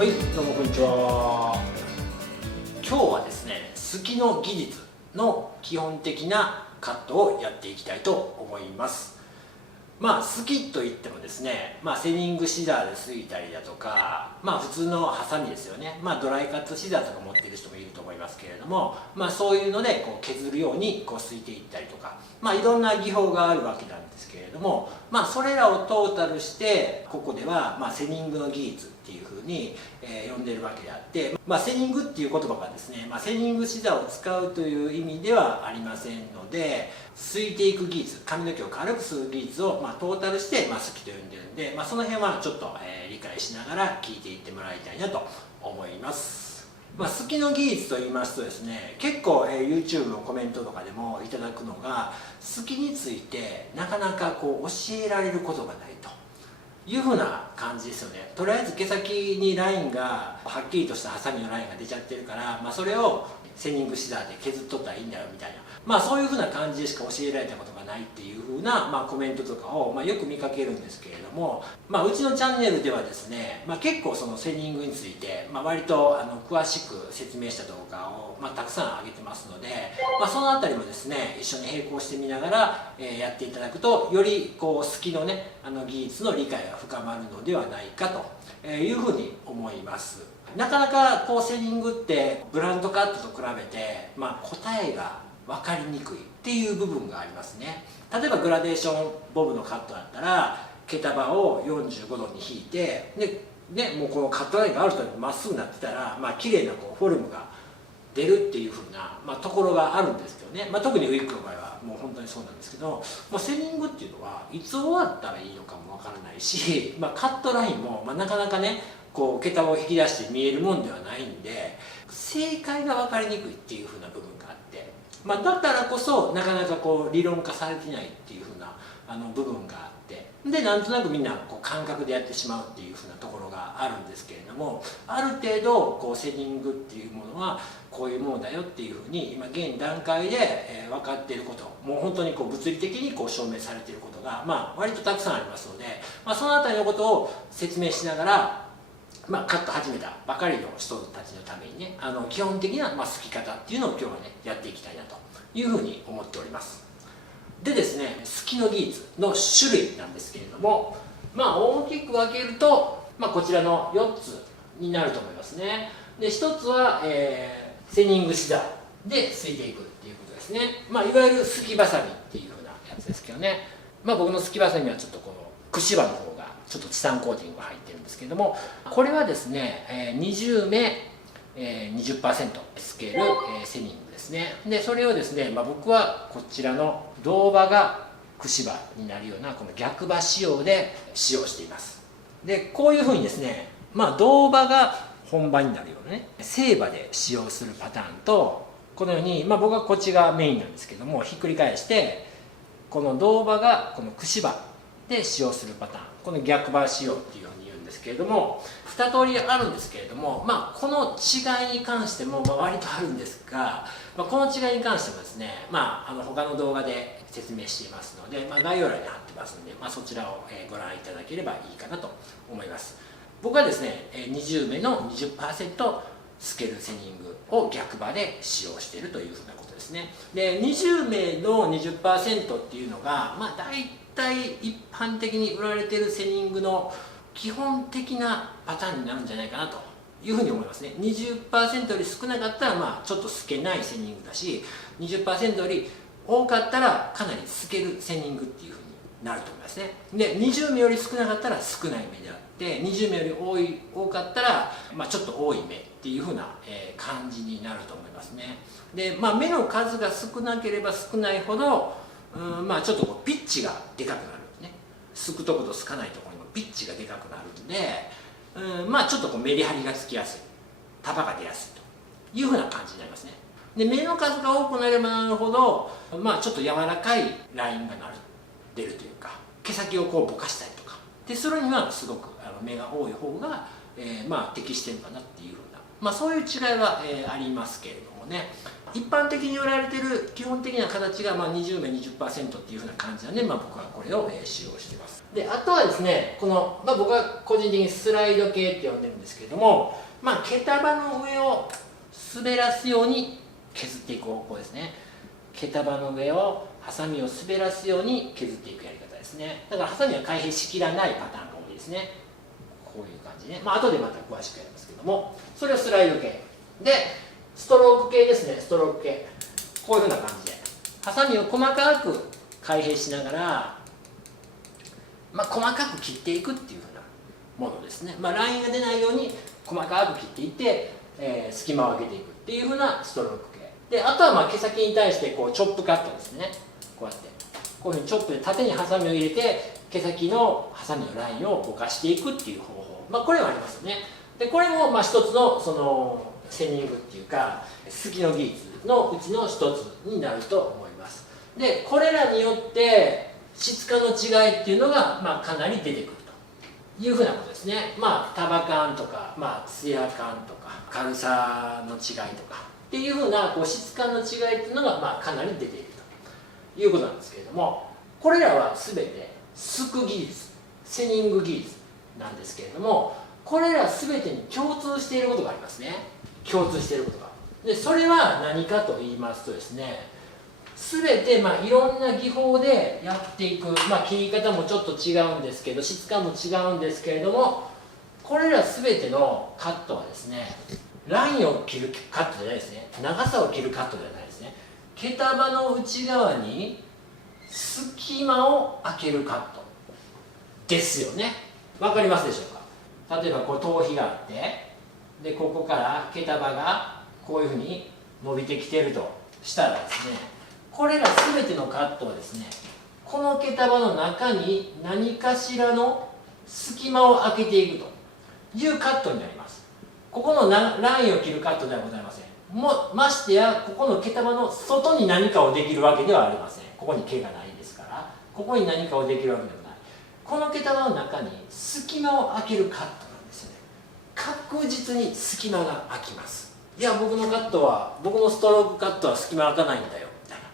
はい、どうもこんにちは。今日はですね、スキの技術の基本的なカットをやっていきたいと思います。スキといってもですね、セリングシザーですいたりだとか、普通のハサミですよね。ドライカットシザーとか持っている人もいると思いますけれども、そういうのでこう削るようにこうすいていったりとか、いろんな技法があるわけなんですけれども、それらをトータルしてここではセリングの技術っていうふうに呼んでるわけであって、セリングっていう言葉がですね、セリングシザーを使うという意味ではありませんので、すいていく技術、髪の毛を軽くする技術をトータルしてスキと呼んでるんで、その辺はちょっと理解しながら聞いていってもらいたいなと思います。スキの技術と言いますとですね、結構 YouTube のコメントとかでもいただくのが、スキについてなかなかこう教えられることがないというふうな感じですよね。とりあえず毛先にラインがはっきりとしたハサミのラインが出ちゃってるから、それをセリングシザーで削っとったらいいんだよみたいな、そういうふうな感じでしか教えられたことがないっていうふうな、コメントとかを、よく見かけるんですけれども、うちのチャンネルではですね、結構そのセリングについて、割と詳しく説明した動画を、たくさん上げてますので、そのあたりもですね一緒に並行してみながら、やっていただくとよりこうスキのね技術の理解が深まるのではないかというふうに思います。なかなかこうセリングってブランドカットと比べて、答えが分かりにくいっていう部分がありますね。例えばグラデーションボブのカットだったら毛束を45度に引いてでもうこのカットラインがある人にまっすぐなってたら、綺麗なこうフォルムが出るっていう風な、ところがあるんですけどね、特にウィッグの場合はもう本当にそうなんですけど、セリングっていうのはいつ終わったらいいのかもわからないし、カットラインも、なかなかねこう毛束を引き出して見えるもんではないんで、正解が分かりにくいっていう風な部分があって、だからこそなかなかこう理論化されてないっていう風な部分があって、でなんとなくみんなこう感覚でやってしまうっていう風なところがあるんですけれども、ある程度こうセリングっていうものはこういうものだよっていうふうに今現段階で分かっていること、もう本当にこう物理的にこう証明されていることが割とたくさんありますので、そのあたりのことを説明しながら、カット始めたばかりの人たちのためにね基本的なすき方っていうのを今日はねやっていきたいなというふうに思っております。でですね、すきの技術の種類なんですけれども、大きく分けると、こちらの4つになると思いますね。で1つは、セリングシザーですいていくっていうことですね。いわゆるすきばさみっていう風なやつですけどね、僕のすきばさみはちょっとこの串刃の方がちょっとチタンコーティングが入ってるんですけれども、これはですね、20目、20% スケール、セリングですね。でそれをですね、僕はこちらの銅刃が串刃になるようなこの逆刃仕様で使用しています。でこういうふうにですね、銅刃が本刃になるようなね正刃で使用するパターンと、このように、僕はこっちがメインなんですけども、ひっくり返してこの銅刃がこの串刃で使用するパターン、この逆刃仕様っていうように言うんですけれども、2通りあるんですけれども、この違いに関しても割とあるんですが、この違いに関してもですね、他の動画で説明していますので、概要欄に貼ってますので、そちらをご覧いただければいいかなと思います。僕はですね、20目の 20% スケルセニングを逆刃で使用しているというふうなことですね。で20名の 20% っていうのが、大体一般的に売られているセニングの基本的なパターンになるんじゃないかなというふうに思いますね。20% より少なかったらちょっと透けないセニングだし、20% より多かったらかなり透けるセニングっていうふうになると思いますね。で20名より少なかったら少ない目であって、20名より多かったら、ちょっと多い目っていうふうな感じになると思いますね。で、目の数が少なければ少ないほどちょっとこうピッチがでかくなるね。すくとことすかないところにもピッチがでかくなるんで、ちょっとこうメリハリがつきやすい、束が出やすいというふうな感じになりますね。で目の数が多くなればなるほど、ちょっと柔らかいラインが出るというか、毛先をこうぼかしたりとかでするにはすごく目が多い方が、適してるかなっていうふうな、そういう違いは、ありますけれどもね。一般的に売られてる基本的な形が20名 20% っていう風な感じなんで、僕はこれを使用しています。であとはですね、この、僕は個人的にスライド系って呼んでるんですけれども、毛束の上を滑らすように削っていく方向ですね。毛束の上をハサミを滑らすように削っていくやり方ですね。だからハサミは開閉しきらないパターンが多いですね。こういう感じね。後でまた詳しくやりますけども、それをスライド系で、ストローク系ですね。ストローク系、こういうふうな感じでハサミを細かく開閉しながら、細かく切っていくっていうふうなものですね。ラインが出ないように細かく切っていって、隙間を空けていくっていうふうなストローク系で、あとは毛先に対してこうチョップカットですね。こうやってこういうふうにチョップで縦にハサミを入れて、毛先のハサミのラインをぼかしていくっていう方法、これはありますよね。でこれも一つのそのセニングっていうかすきの技術のうちの一つになると思います。でこれらによって質感の違いっていうのがかなり出てくるというふうなことですね。束感とか、ツヤ感とか軽さの違いとかっていうふうな質感の違いっていうのがかなり出ているということなんですけれども、これらは全てすく技術、セニング技術なんですけれども、これら全てに共通していることがありますね。共通していることが。でそれは何かと言いますとですね、全ていろんな技法でやっていく、切り方もちょっと違うんですけど、質感も違うんですけれども、これら全てのカットはですね、ラインを切るカットじゃないですね、長さを切るカットじゃないですね、毛束の内側に隙間を開けるカットですよね。わかりますでしょうか。例えばこう頭皮があって、でここから毛束がこういうふうに伸びてきているとしたらですね、これら全てのカットはですね、この毛束の中に何かしらの隙間を開けていくというカットになります。ここのラインを切るカットではございません。ましてやここの毛束の外に何かをできるわけではありません。ここに毛がないですから、ここに何かをできるわけではない。この毛束の中に隙間を開けるカットなんですよね。確実に隙間が開きます。いや僕のカットは、僕のストロークカットは隙間開かないんだよみたいな、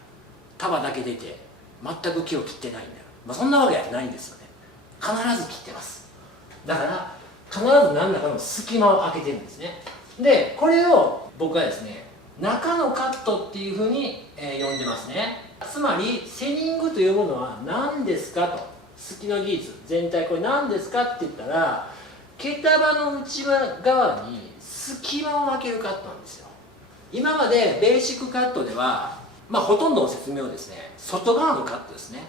束だけ出て全く木を切ってないんだよ、そんなわけはないんですよね。必ず切ってます。だから必ず何らかの隙間を開けてるんですね。でこれを僕はですね、中のカットっていうふうに、呼んでますね。つまりセニングというものは何ですかと、すきの技術全体これ何ですかって言ったら、毛束の内側に隙間を開けるカットなんですよ。今までベーシックカットでは、ほとんどの説明をですね、外側のカットですね、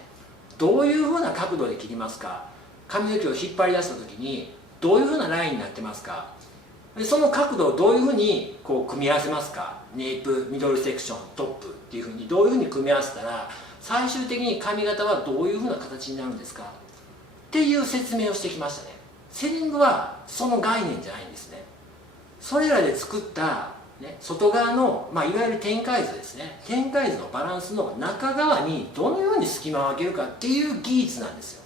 どういうふうな角度で切りますか、髪の毛を引っ張り出した時にどういうふうなラインになってますか、でその角度をどういうふうに組み合わせますか、ネイプ、ミドルセクション、トップっていうふうにどういうふうに組み合わせたら最終的に髪型はどういうふうな形になるんですかっていう説明をしてきましたね。セニングはその概念じゃないんですね。それらで作った、外側の、いわゆる展開図ですね、展開図のバランスの中側にどのように隙間を開けるかっていう技術なんですよ。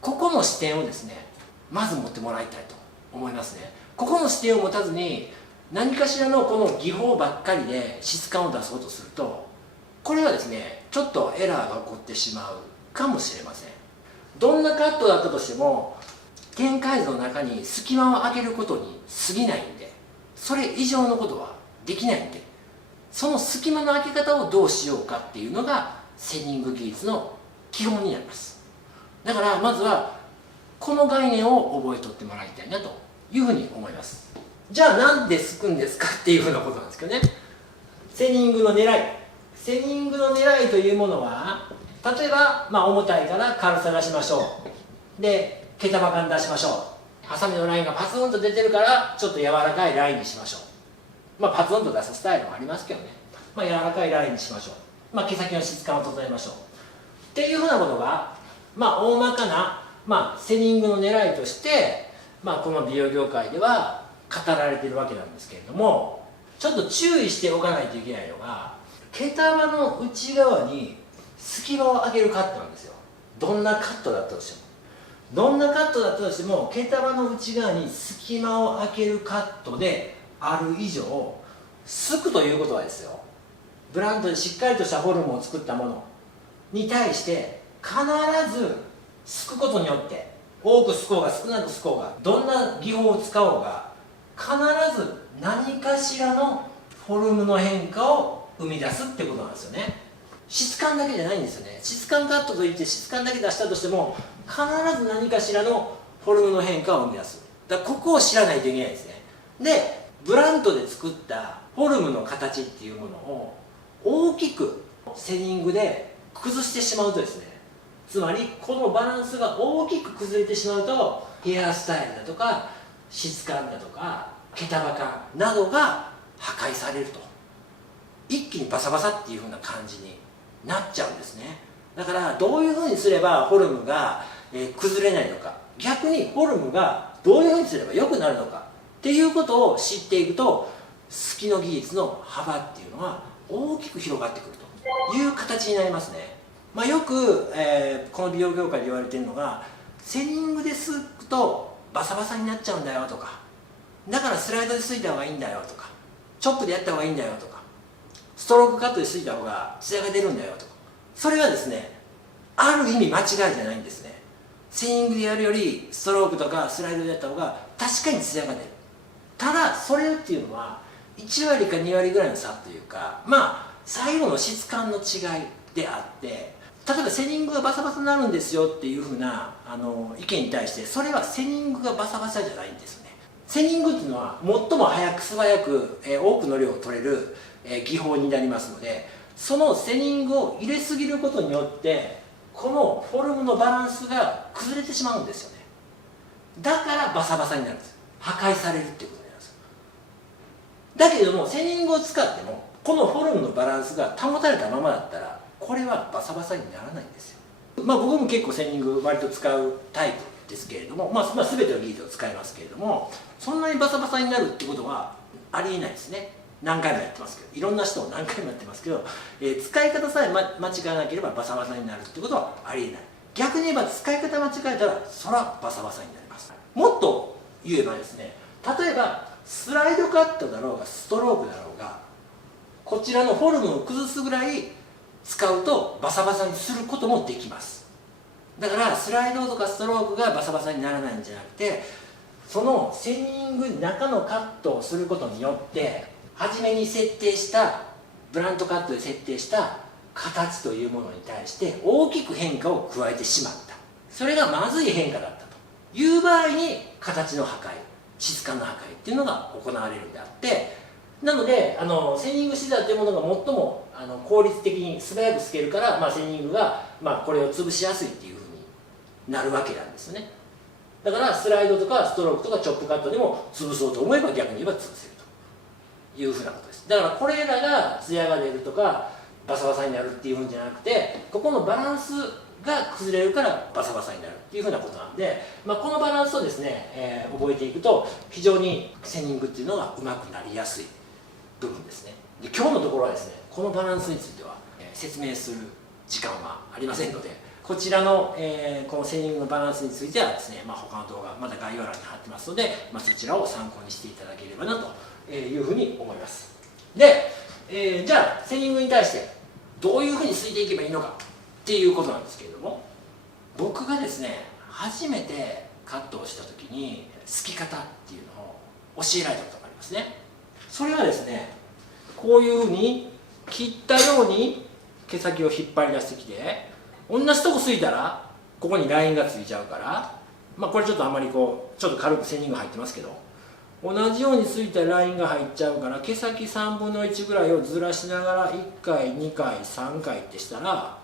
ここの視点をですね、まず持ってもらいたいと思いますね。ここの視点を持たずに何かしらのこの技法ばっかりで質感を出そうとすると、これはですね、ちょっとエラーが起こってしまうかもしれません。どんなカットだったとしても展開図の中に隙間を開けることに過ぎないんで、それ以上のことはできないんで、その隙間の開け方をどうしようかっていうのがセニング技術の基本になります。だからまずはこの概念を覚えとってもらいたいなというふうに思います。じゃあなんですくんですかっていうふうなことなんですけどね。セニングの狙い、セニングの狙いというものは、例えば、重たいから軽さ出しましょう、で毛束感出しましょう、ハサミのラインがパツンと出てるからちょっと柔らかいラインにしましょう、パツンと出すスタイルもありますけどね、柔らかいラインにしましょう、毛先の質感を整えましょうっていうふうなことが、大まかな、セニングの狙いとして、この美容業界では語られているわけなんですけれども、ちょっと注意しておかないといけないのが、毛束の内側に隙間を開けるカットなんですよ。どんなカットだったとしても、どんなカットだったとしても毛束の内側に隙間を開けるカットである以上、すくということはですよ、ブラントでしっかりとしたフォルムを作ったものに対して必ずすくことによって、多くすこうが少なくすこうが、どんな技法を使おうが必ず何かしらのフォルムの変化を生み出すってことなんですよね。質感だけじゃないんですよね。質感カットといって質感だけ出したとしても必ず何かしらのフォルムの変化を生み出す。だからここを知らないといけないですね。でブラントで作ったフォルムの形っていうものを大きくセリングで崩してしまうとですね、つまりこのバランスが大きく崩れてしまうとヘアスタイルだとか質感だとか毛束感などが破壊されると、一気にバサバサっていう風な感じになっちゃうんですね。だからどういう風にすればフォルムが崩れないのか、逆にフォルムがどういう風にすれば良くなるのかっていうことを知っていくと、すきの技術の幅っていうのは大きく広がってくるという形になりますね。よく、この美容業界で言われているのが、セリングですくとバサバサになっちゃうんだよとか、だからスライドですいた方がいいんだよとか、チョップでやった方がいいんだよとか、ストロークカットですいた方がツヤが出るんだよとか、それはですね、ある意味間違いじゃないんですね。セリングでやるよりストロークとかスライドでやった方が確かにツヤが出る。ただそれっていうのは1割か2割ぐらいの差というか、最後の質感の違いであって、例えばセリングがバサバサになるんですよっていうふうな意見に対して、それはセリングがバサバサじゃないんですよね。セリングっていうのは最も早く素早く、多くの量を取れる、技法になりますので、そのセリングを入れすぎることによってこのフォルムのバランスが崩れてしまうんですよね。だからバサバサになるんです。破壊されるっていうことになります。だけれどもセリングを使ってもこのフォルムのバランスが保たれたままだったらこれはバサバサにならないんですよ。僕も結構セリング割と使うタイプですけれども、全ての技術を使いますけれども、そんなにバサバサになるってことはありえないですね。何回もやってますけど、いろんな人を何回もやってますけど、使い方さえ、間違わなければバサバサになるってことはありえない。逆に言えば使い方間違えたらそらバサバサになります。もっと言えばですね、例えばスライドカットだろうがストロークだろうが、こちらのフォルムを崩すぐらい使うとバサバサにすることもできます。だからスライドとかストロークがバサバサにならないんじゃなくて、そのセリング中のカットをすることによって初めに設定したブラントカットで設定した形というものに対して大きく変化を加えてしまった、それがまずい変化だったという場合に形の破壊、質感の破壊っていうのが行われるんであって、なのでセリングシザーというものが最も効率的に素早くすけるから、セリングが、これを潰しやすいっていうふうになるわけなんですよね。だからスライドとかストロークとかチョップカットでも潰そうと思えば逆に言えば潰せるというふうなことです。だからこれらがツヤが出るとかバサバサになるっていうんじゃなくて、ここのバランスが崩れるからバサバサになるっていうふうなことなんで、このバランスをですね、覚えていくと非常にセリングっていうのがうまくなりやすい部分ですね。で今日のところはですね、このバランスについては、説明する時間はありませんので、こちらの、このセリングのバランスについてはですね、他の動画また概要欄に貼ってますので、そちらを参考にしていただければなというふうに思います。で、じゃあセリングに対してどういうふうにすいていけばいいのかっていうことなんですけれども、僕がですね初めてカットをした時にすき方っていうのを教えられたことがありますね。それはですね、こういうふうに切ったように毛先を引っ張り出してきて、同じとこすいたらここにラインがついちゃうから、これちょっとあんまりちょっと軽くセリング入ってますけど、同じようについたラインが入っちゃうから毛先3分の1ぐらいをずらしながら1回2回3回ってしたら、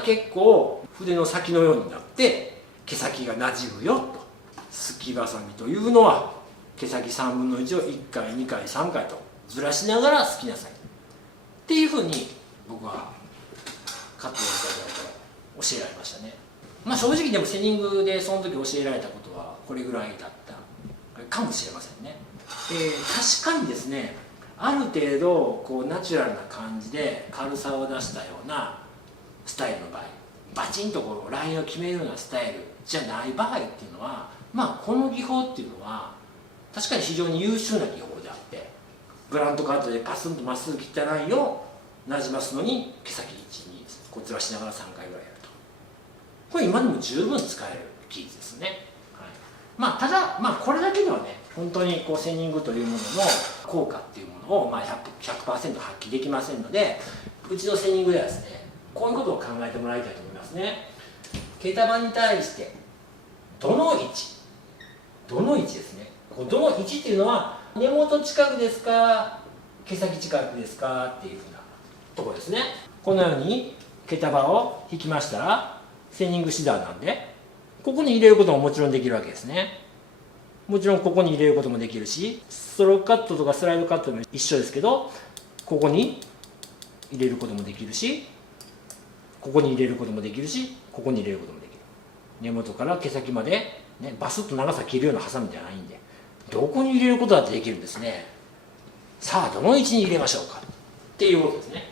結構筆の先のようになって毛先がなじむよと。すきばさみというのは毛先3分の1を1回2回3回とずらしながらすきなさいっていうふうに僕はカットやり方を教えられましたね。正直でもセリングでその時教えられたことはこれぐらいだったかもしれませんね。確かにですね、ある程度ナチュラルな感じで軽さを出したようなスタイルの場合、バチンとラインを決めるようなスタイルじゃない場合っていうのは、この技法っていうのは確かに非常に優秀な技法であって、ブラントカットでパスンとまっすぐ切ったラインをなじますのに毛先1、2こうずらしながら3回ぐらいやると、これ今でも十分使える技術ですね。はい、まあただ、これだけではね本当にこうセニングというものの効果っていうものを100% 発揮できませんので、うちのセニングではですねこういうことを考えてもらいたいと思いますね。毛束に対してどの位置ですね。こうどの位置っていうのは根元近くですか毛先近くですかっていうふうなところですね。このように毛束を引きましたらセニングシザーなんでここに入れることももちろんできるわけですね。もちろんここに入れることもできるし、ストロークカットとかスライドカットも一緒ですけど、ここに入れることもできるし、ここに入れることもできるし、ここに入れることもできる。根元から毛先まで、ね、バスッと長さ切るようなハサミじゃないんで、どこに入れることだってできるんですね。さあどの位置に入れましょうかっていうことですね。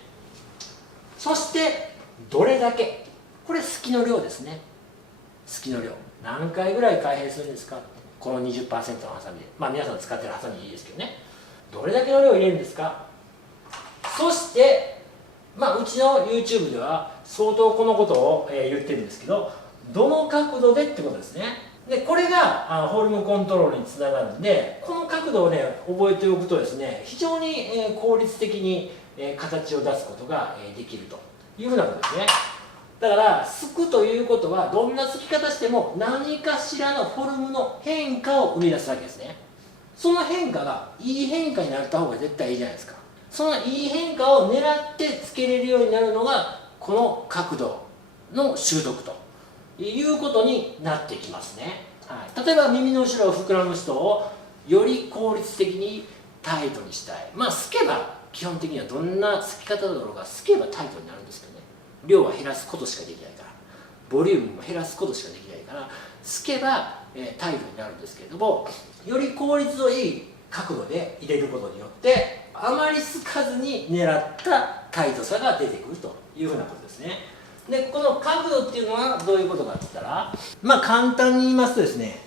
そしてどれだけ、これすきの量ですね。すきの量何回ぐらい開閉するんですか、この 20% のハサミで。皆さん使ってるハサミでいいですけどね、どれだけの量を入れるんですか。そしてうちの YouTube では相当このことを言ってるんですけど、どの角度でってことですね。でこれがフォルムコントロールにつながるんで、この角度をね覚えておくとですね、非常に効率的に形を出すことができるというふうなことですね。だからすくということはどんなすき方しても何かしらのフォルムの変化を生み出すわけですね。その変化がいい変化になった方が絶対いいじゃないですか。そのいい変化を狙ってつけれるようになるのがこの角度の習得ということになってきますね。はい、例えば耳の後ろを膨らむ人をより効率的にタイトにしたい。すけば基本的にはどんなすき方だろうがすけばタイトになるんですけどね、量は減らすことしかできないから、ボリュームも減らすことしかできないからすけばタイトになるんですけれども、より効率のいい角度で入れることによってあまりすかずに狙ったタイトさが出てくるというふうなことですね。でこの角度っていうのはどういうことかって言ったら、簡単に言いますとですね、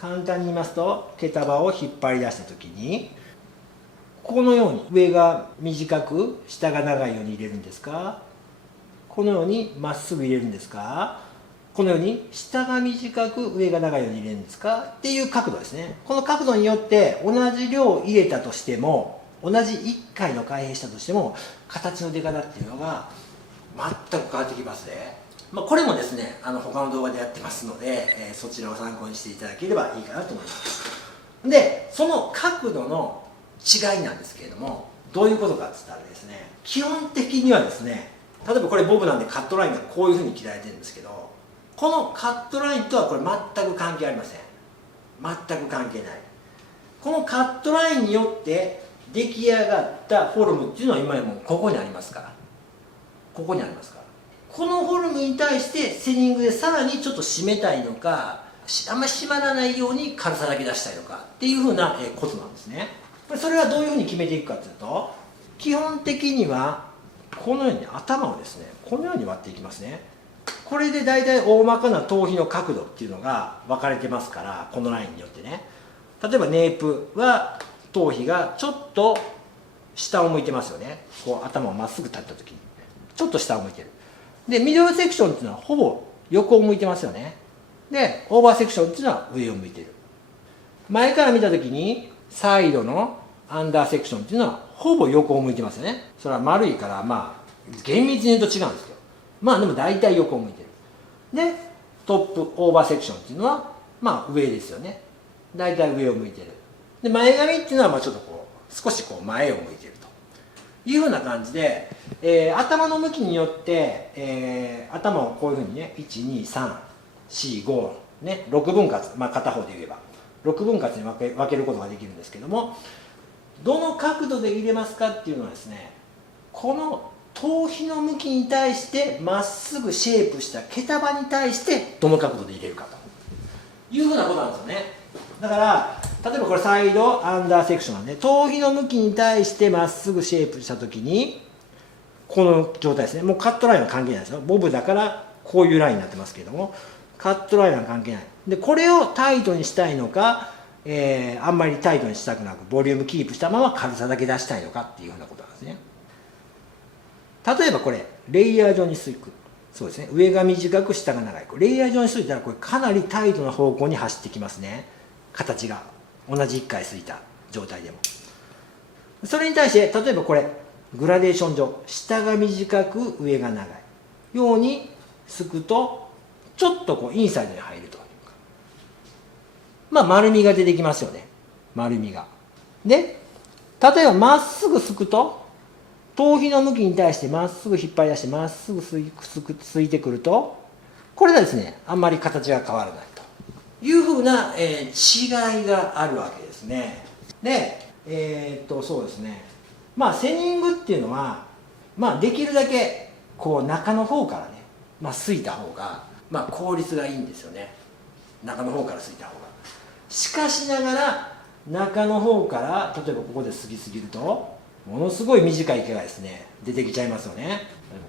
毛束を引っ張り出した時にこのように上が短く下が長いように入れるんですか、このようにまっすぐ入れるんですか、このように下が短く上が長いように入れるんですかっていう角度ですね。この角度によって同じ量を入れたとしても、同じ1回の開閉したとしても形の出方っていうのが全く変わってきますね。これもですね他の動画でやってますので、そちらを参考にしていただければいいかなと思います。でその角度の違いなんですけれども、どういうことかって言ったらですね、基本的にはですね、例えばこれボブなんでカットラインがこういうふうに切られてるんですけど、このカットラインとはこれ全く関係ありません。全く関係ない。このカットラインによって出来上がったフォルムっていうのは今もうここにありますから、ここにありますから、このフォルムに対してセニングでさらにちょっと締めたいのか、あんまり締まらないように軽さだけ出したいのかっていうふうなことなんですね。それはどういうふうに決めていくかというと、基本的にはこのように頭をですねこのように割っていきますね。これで大体大まかな頭皮の角度っていうのが分かれてますから、このラインによってね、例えばネープは頭皮がちょっと下を向いてますよね。こう頭をまっすぐ立った時にちょっと下を向いてる。でミドルセクションっていうのはほぼ横を向いてますよね。でオーバーセクションっていうのは上を向いてる。前から見た時にサイドのアンダーセクションっていうのはほぼ横を向いてますよね。それは丸いから厳密に言うと違うんですけど、でも大体横を向いてる。でトップオーバーセクションっていうのは上ですよね。大体上を向いてる。で前髪っていうのはちょっと少し前を向いてるというふうな感じで、頭の向きによって、頭をこういうふうにね12345ね6分割、片方で言えば6分割に分けることができるんですけども、どの角度で入れますかっていうのはですね、この頭皮の向きに対してまっすぐシェイプした毛束に対してどの角度で入れるかというふうなことなんですよね。だから例えばこれサイドアンダーセクションなんで、頭皮の向きに対してまっすぐシェイプした時にこの状態ですね。もうカットラインは関係ないですよ。ボブだからこういうラインになってますけれども、カットラインは関係ない。でこれをタイトにしたいのか、あんまりタイトにしたくなくボリュームキープしたまま軽さだけ出したいのかっていうふうなことなんですね。例えばこれレイヤー状にすく、そうですね、上が短く下が長い、レイヤー状にしといたらこれかなりタイトな方向に走ってきますね、形が同じ1回すいた状態でも。それに対して例えばこれグラデーション上、下が短く上が長いようにすくとちょっとこうインサイドに入るというか、丸みが出てきますよね、丸みが。で例えばまっすぐすくと頭皮の向きに対してまっすぐ引っ張り出してまっすぐすいてくると、これがですねあんまり形が変わらないというふうな、違いがあるわけですね。でそうですね、セニングっていうのは、できるだけこう中の方からね、すいた方が、効率がいいんですよね、中の方からすいた方が。しかしながら中の方から例えばここですぎすぎるとものすごい短い毛がですね出てきちゃいますよね。例えば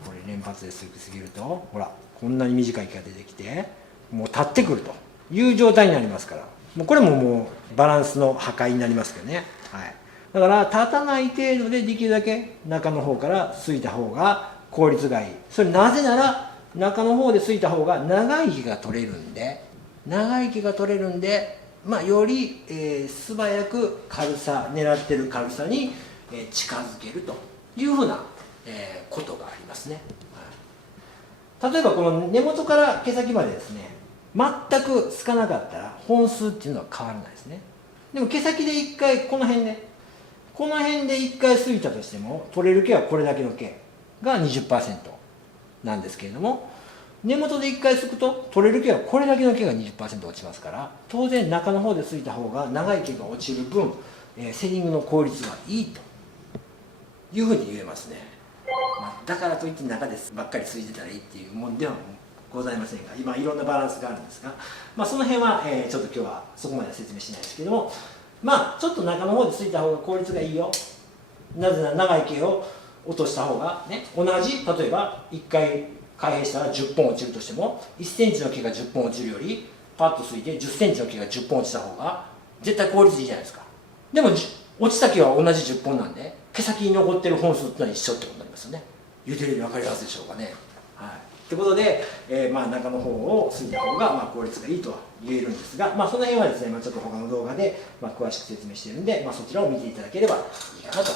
これ連発ですぎすぎるとほらこんなに短い毛が出てきてもう立ってくるという状態になりますから、もうこれもうバランスの破壊になりますけどね、はい、だから立たない程度でできるだけ中の方からすいた方が効率がいい。それなぜなら中の方ですいた方が長い毛が取れるんで、より、素早く軽さ、狙ってる軽さに、近づけるというふうな、ことがありますね、はい、例えばこの根元から毛先までですね全くすかなかったら本数っていうのは変わらないですね。でも毛先で1回この辺で1回すいたとしても取れる毛はこれだけの毛が 20% なんですけれども、根元で1回すくと取れる毛はこれだけの毛が 20% 落ちますから、当然中の方ですいた方が長い毛が落ちる分、セニングの効率がいいというふうに言えますね。だからといって中ですばっかりすいてたらいいっていうもんではございませんが、今いろんなバランスがあるんですが、その辺は、ちょっと今日はそこまで説明しないですけども、ちょっと中の方ですいた方が効率がいいよ、なぜなら長い毛を落とした方がね、同じ例えば1回開閉したら10本落ちるとしても1センチの毛が10本落ちるよりパッとすいて10センチの毛が10本落ちた方が絶対効率いいじゃないですか。でも落ちた毛は同じ10本なんで毛先に残ってる本数ってのは一緒ってことになりますよね。言うてるように分かりますでしょうかね。はい、ということで、中の方をすいた方が効率がいいとは言えるんですが、その辺はですね、ちょっと他の動画で詳しく説明しているんで、そちらを見ていただければいいかなと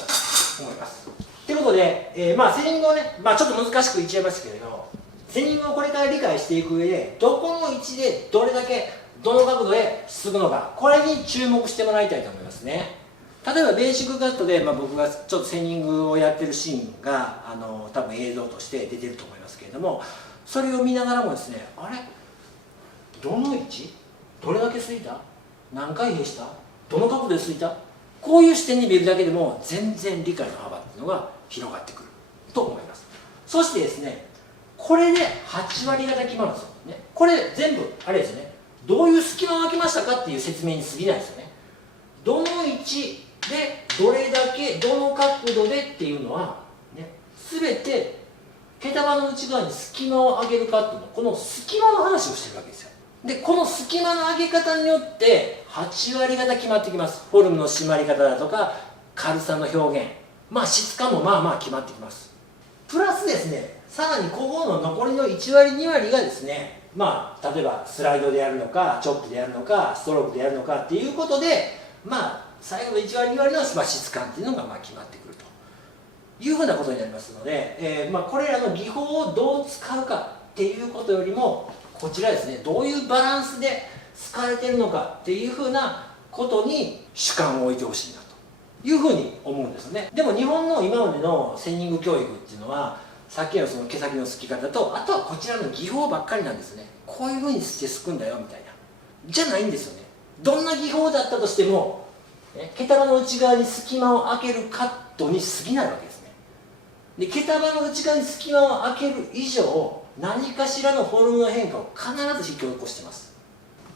思います。ということで、セニングをね、ちょっと難しく言っちゃいますけれど、セニングをこれから理解していく上でどこの位置でどれだけどの角度で進むのか、これに注目してもらいたいと思いますね。例えばベーシックカットで、僕がちょっとセニングをやってるシーンが多分映像として出てると思いますけれども、それを見ながらもですね、あれどの位置どれだけすいた何回閉したどの角度ですいた、こういう視点に見るだけでも全然理解の幅っていうのが広がってくると思います。そしてですね、これで8割方決まるんですよ、ね、これ全部あれですね、どういう隙間を空けましたかっていう説明に過ぎないですよね。どの位置でどれだけどの角度でっていうのは、ね、全て毛束の内側に隙間を上げるかっていうの、この隙間の話をしてるわけですよ。でこの隙間の上げ方によって8割方決まってきます。フォルムの締まり方だとか軽さの表現、質感も決まってきます。プラスですね、さらにここの残りの1割2割がですね、例えばスライドでやるのかチョップでやるのかストロークでやるのかっていうことで、最後の1割2割の質感っていうのが決まってくるというふうなことになりますので、これらの技法をどう使うかっていうことよりも、こちらですね、どういうバランスで使われているのかっていうふうなことに主観を置いてほしいなというふうに思うんですね。でも日本の今までのセニング教育っていうのは、さっきのその毛先のすき方と、あとはこちらの技法ばっかりなんですね。こういうふうにしてすくんだよみたいなじゃないんですよね。どんな技法だったとしても毛束の内側に隙間を空けるカットに過ぎないわけですね。で毛束の内側に隙間を空ける以上、何かしらのフォルムの変化を必ず引き起こしてます。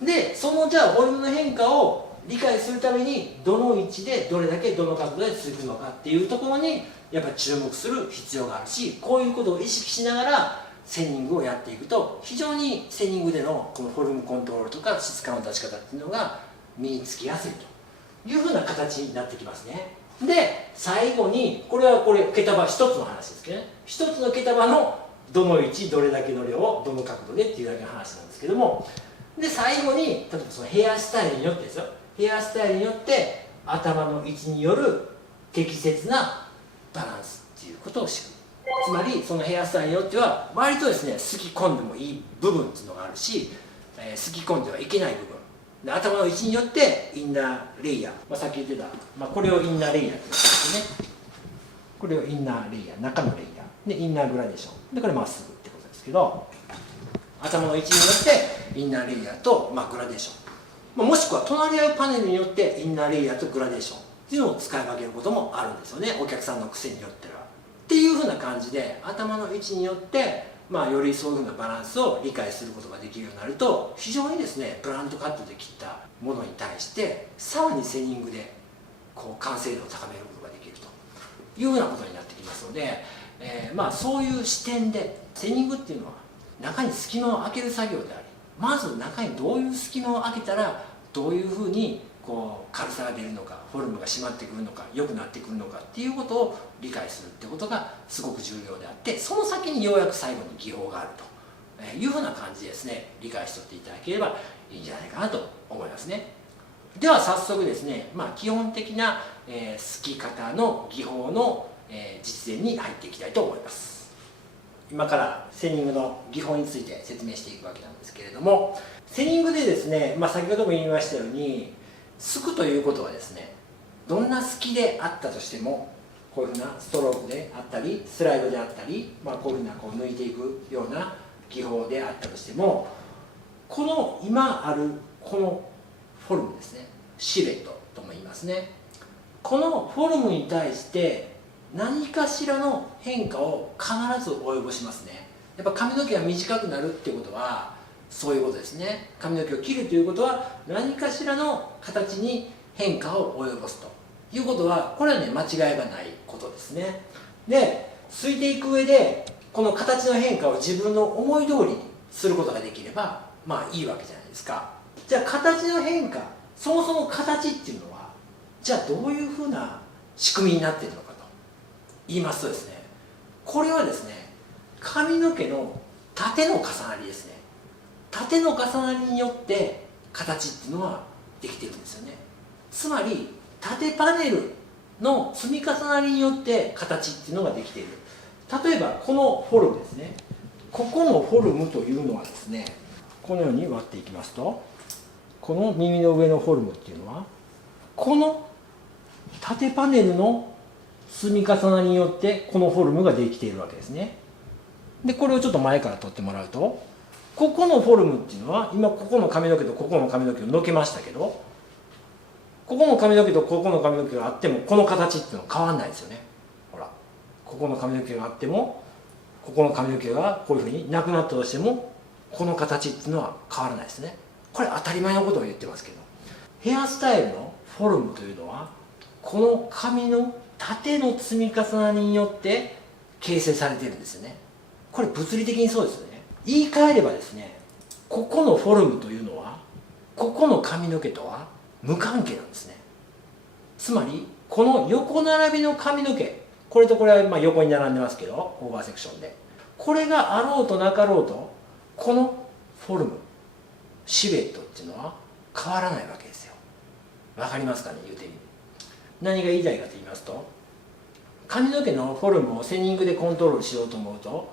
でそのじゃあフォルムの変化を理解するためにどの位置でどれだけどの角度で続くのかっていうところにやっぱり注目する必要があるし、こういうことを意識しながらセニングをやっていくと、非常にセニングでのこのフォルムコントロールとか質感の出し方っていうのが身につきやすいというふうな形になってきますね。で最後にこれは桁場1つの話ですけどね、1つの桁場のどの位置どれだけの量をどの角度でっていうだけの話なんですけども、で最後に例えばそのヘアスタイルによってですよ、ヘアスタイルによって頭の位置による適切なバランスっていうことを知る。つまりそのヘアスタイルによっては割とですねすき込んでもいい部分っていうのがあるし、すき込んではいけない部分で、頭の位置によってインナーレイヤー、さっき言ってた、これをインナーレイヤーって言うんですね。これをインナーレイヤー、中のレイヤーでインナーグラデーションで、これまっすぐってことですけど、頭の位置によってインナーレイヤーと、グラデーション、もしくは隣り合うパネルによってインナーレイヤーとグラデーションっていうのを使い分けることもあるんですよね、お客さんの癖によっては。っていうふうな感じで頭の位置によってよりそういうふうなバランスを理解することができるようになると、非常にですねブラントカットで切ったものに対してさらにセニングで完成度を高めることができるというふうなことになってきますので、そういう視点でセニングっていうのは中に隙間を空ける作業であり、まず中にどういう隙間を空けたらどういうふうに軽さが出るのか、フォルムが締まってくるのか、良くなってくるのかっていうことを理解するってことがすごく重要であって、その先にようやく最後に技法があるというふうな感じでですね理解しておいていただければいいんじゃないかなと思いますね。では早速ですね、基本的なすき方の技法の実演に入っていきたいと思います。今からセニングの技法について説明していくわけなんですけれども、セニングでですね、先ほども言いましたように、すくということはですね、どんなすきであったとしても、こういうふうなストロークであったりスライドであったり、こういうふうな抜いていくような技法であったとしても、この今あるこのフォルムですね、シルエットとも言いますね、このフォルムに対して何かしらの変化を必ず及ぼしますね。やっぱ髪の毛が短くなるっていうことはそういうことですね。髪の毛を切るということは何かしらの形に変化を及ぼすということは、これはね間違いがないことですね。で、すいていく上でこの形の変化を自分の思い通りにすることができればいいわけじゃないですか。じゃあ形の変化、そもそも形っていうのはじゃあどういうふうな仕組みになっているのかと言いますとですね、これはですね髪の毛の縦の重なりですね。縦の重なりによって形っていうのはできてるんですよね。つまり縦パネルの積み重なりによって形っていうのができている。例えばこのフォルムですね、ここのフォルムというのはですね、このように割っていきますと、この耳の上のフォルムっていうのはこの縦パネルの積み重なりによってこのフォルムができているわけですね。でこれをちょっと前から取ってもらうと、ここのフォルムっていうのは今ここの髪の毛とここの髪の毛をのけましたけど、ここの髪の毛とここの髪の毛があってもこの形っていうのは変わんないですよね。ほら、ここの髪の毛があってもここの髪の毛がこういうふうになくなったとしてもこの形っていうのは変わらないですね。これ当たり前のことを言ってますけど、ヘアスタイルのフォルムというのはこの髪の縦の積み重なりによって形成されているんですよね。これ物理的にそうですよね。言い換えればですね、ここのフォルムというのはここの髪の毛とは無関係なんですね。つまりこの横並びの髪の毛、これとこれは横に並んでますけど、オーバーセクションでこれがあろうとなかろうとこのフォルム、シルエットっていうのは変わらないわけですよ。わかりますかね、言うてみる。何が言いたいかと言いますと、髪の毛のフォルムをセニングでコントロールしようと思うと、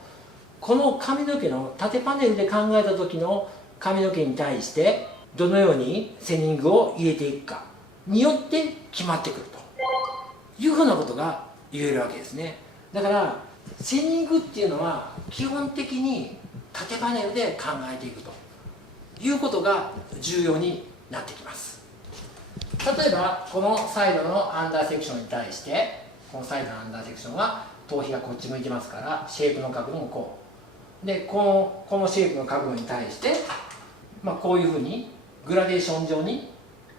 この髪の毛の縦パネルで考えた時の髪の毛に対してどのようにセニングを入れていくかによって決まってくるというふうなことが言えるわけですね。だからセニングっていうのは基本的に縦パネルで考えていくということが重要になってきます。例えばこのサイドのアンダーセクションに対して、このサイドのアンダーセクションは頭皮がこっち向いてますから、シェイプの角度もこうで、このシェイプの角度に対して、こういうふうにグラデーション上に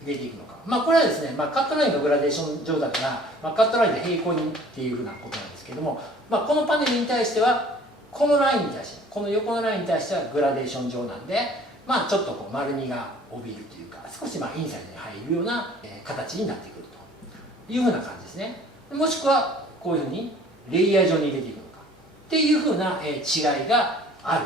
入れていくのか。これはですね、カットラインがグラデーション上だから、カットラインで平行にっていうふうなことなんですけども、このパネルに対してはこのラインに対して、この横のラインに対してはグラデーション上なんで、ちょっと丸みが帯びるというか、少しインサイドに入るような形になってくるというふうな感じですね。もしくはこういうふうにレイヤー状に入れていくのかっていうふうな違いがある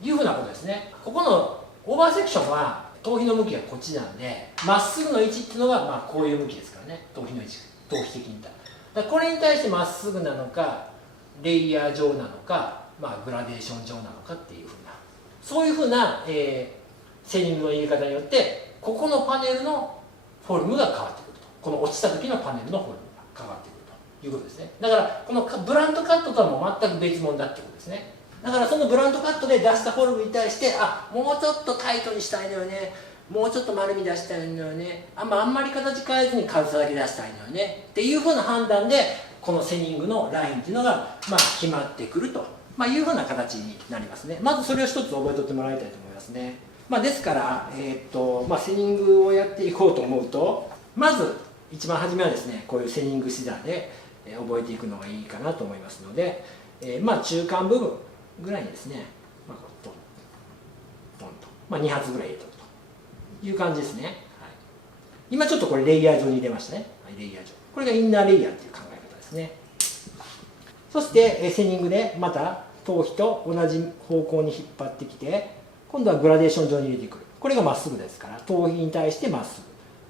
というふうなことですね。ここのオーバーセクションは頭皮の向きがこっちなんで、まっすぐの位置っていうのがまあこういう向きですからね、頭皮の位置、頭皮的に言ったら。だからこれに対してまっすぐなのかレイヤー状なのか、まあ、グラデーション状なのかっていうふうな、そういうふうな、セーリングの入れ方によってここのパネルのフォルムが変わってくると、この落ちた時のパネルのフォルムが変わってくるということですね。だからこのブラントカットとはもう全く別物だってことですね。だからそのブラントカットで出したフォルムに対して、もうちょっとタイトにしたいのよね、もうちょっと丸み出したいのよね、あんまり形変えずに軽さだけ出したいのよねっていうふうな判断でこのセニングのラインっていうのが、まあ、決まってくると、いうふうな形になりますね。まずそれを一つ覚えておいてもらいたいと思いますね。ですから、セニングをやっていこうと思うと、まず一番初めはですね、こういうセニングシザーで覚えていくのがいいかなと思いますので、中間部分ぐらいにですね、トントンと、2発ぐらい入れておくという感じですね。はい、今ちょっとこれレイヤー状に入れましたね。レイヤー状。これがインナーレイヤーっていう考え方ですね。そしてセニングでまた頭皮と同じ方向に引っ張ってきて、今度はグラデーション状に入れてくる。これがまっすぐですから、頭皮に対してまっす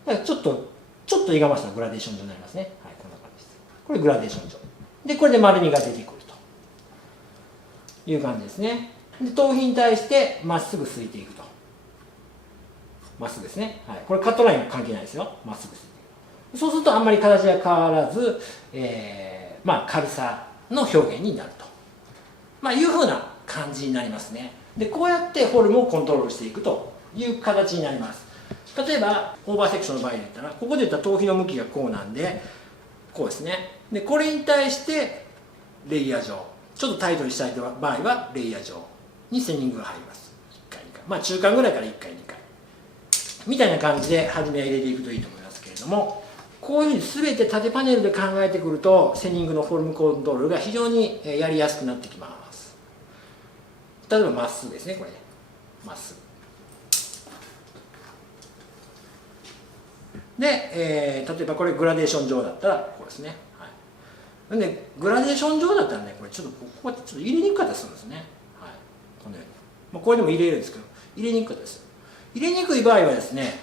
ぐ。だからちょっと歪ましたグラデーション状になりますね。はい、こんな感じです。これグラデーション状。で、これで丸みが出てくるという感じですね。で、頭皮に対してまっすぐすいていくと。まっすぐですね。はい、これカットライン関係ないですよ。まっすぐすいていく。そうするとあんまり形が変わらず、軽さの表現になると、いうふうな感じになりますね。で、こうやってフォルムをコントロールしていくという形になります。例えばオーバーセクションの場合で言ったら、ここで言ったら頭皮の向きがこうなんで、こうですね。で、これに対してレイヤー状、ちょっとタイトにしたい場合はレイヤー状にセニングが入ります。1回2回、中間ぐらいから1回2回みたいな感じで初めは入れていくといいと思いますけれども、こういうふうに全て縦パネルで考えてくるとセニングのフォルムコントロールが非常にやりやすくなってきます。例えばまっすぐですね。これまっすぐで、例えばこれグラデーション状だったらこうですね。はい、でグラデーション状だったらね、これちょっとこうやってちょっと入れにくかったりするんですね。はい、このように、これでも入れるんですけど入れにくかったです。入れにくい場合はですね、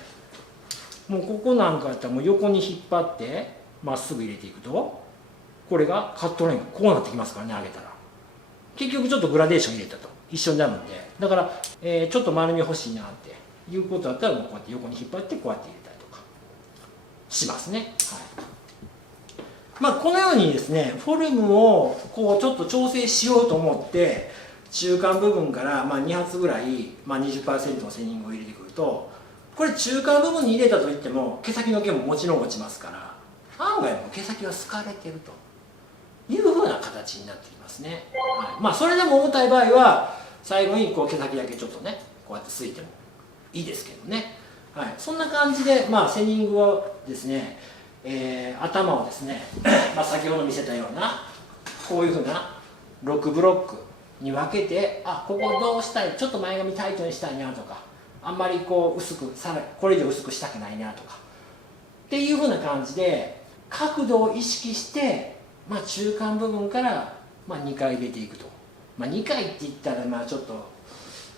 もうここなんかやったらもう横に引っ張ってまっすぐ入れていくと、これがカットラインがこうなってきますからね。上げたら結局ちょっとグラデーション入れたと一緒になるんで、だから、ちょっと丸み欲しいなっていうことだったら、もうこうやって横に引っ張ってこうやって入れたりとかしますね。はい、このようにですね、フォルムをこうちょっと調整しようと思って中間部分から2発ぐらい、20% のセニングを入れてくると、これ中間部分に入れたといっても毛先の毛ももちろん落ちますから、案外も毛先がすかれてるというふうな形になってきますね。はい、それでも重たい場合は最後にこう毛先だけちょっとね、こうやってすいてもいいですけどね。はい、そんな感じで、セニングをですね、頭をですね先ほど見せたようなこういうふうな6ブロックに分けて、ここどうしたい、ちょっと前髪タイトにしたいなとか、あんまりこう薄く、これ以上薄くしたくないなとかっていうふうな感じで角度を意識して、中間部分から2回入れていくと、2回って言ったらちょっと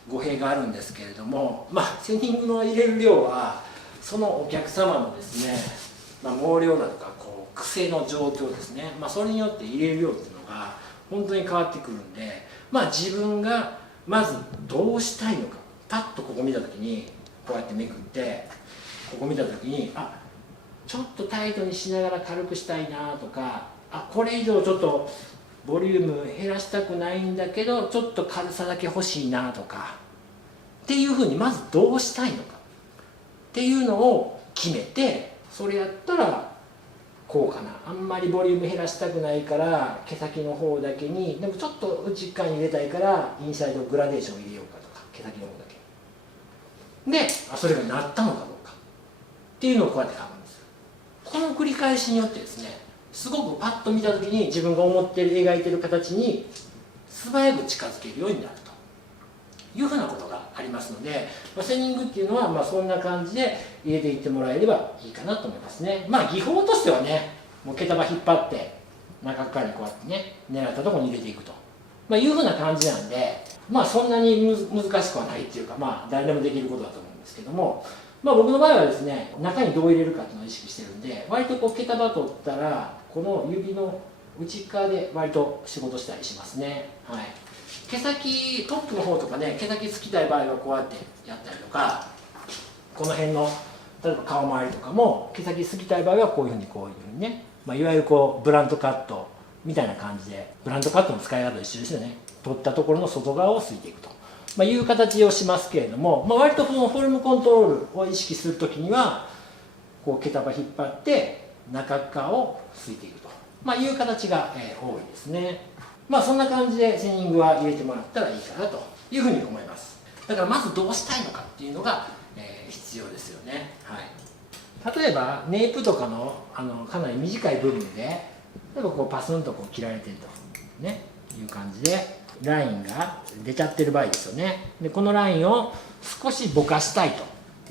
語弊があるんですけれども、セニングの入れる量はそのお客様のですね、毛量だとか癖の状況ですね、それによって入れる量っていうのが本当に変わってくるんで、自分がまずどうしたいのか、パッとここ見た時にこうやってめくって、ここ見た時にちょっとタイトにしながら軽くしたいなとか、これ以上ちょっとボリューム減らしたくないんだけどちょっと軽さだけ欲しいなとかっていうふうに、まずどうしたいのかっていうのを決めて、それやったらこうかな、あんまりボリューム減らしたくないから毛先の方だけに、でもちょっと内側に入れたいからインサイドグラデーションを入れようかとか、毛先の方だけでそれがなったのかどうかっていうのをこうやって考えるんですよ。この繰り返しによってですね、すごくパッと見た時に自分が思ってる描いてる形に素早く近づけるようになるというふうなことがありますので、セニングっていうのはそんな感じで入れていってもらえればいいかなと思いますね。技法としてはね、もう毛束引っ張って中側にこうやってね狙ったところに入れていくと、いうふうな感じなんで、そんなに難しくはないっていうか、誰でもできることだと思うんですけども、僕の場合はですね、中にどう入れるかっていうのを意識してるんで、割とこう毛束取ったらこの指の内側で割と仕事したりしますね。はい、毛先トップの方とかね、毛先つきたい場合はこうやってやったりとか、この辺の例えば顔周りとかも毛先つきたい場合はこういうふうにね、いわゆるこうブラントカットみたいな感じで、ブラントカットの使い方と一緒ですよね。取ったところの外側をすいていくと、いう形をしますけれども、割とこのフォルムコントロールを意識するときにはこう毛束引っ張って中側をすいていくと、いう形が多いですね。そんな感じでセニングは入れてもらったらいいかなというふうに思います。だからまずどうしたいのかっていうのが、必要ですよね。はい、例えばネイプとかのかなり短い部分で、例えばこうパスンとこう切られてるとねいう感じでラインが出ちゃってる場合ですよね。でこのラインを少しぼかしたいと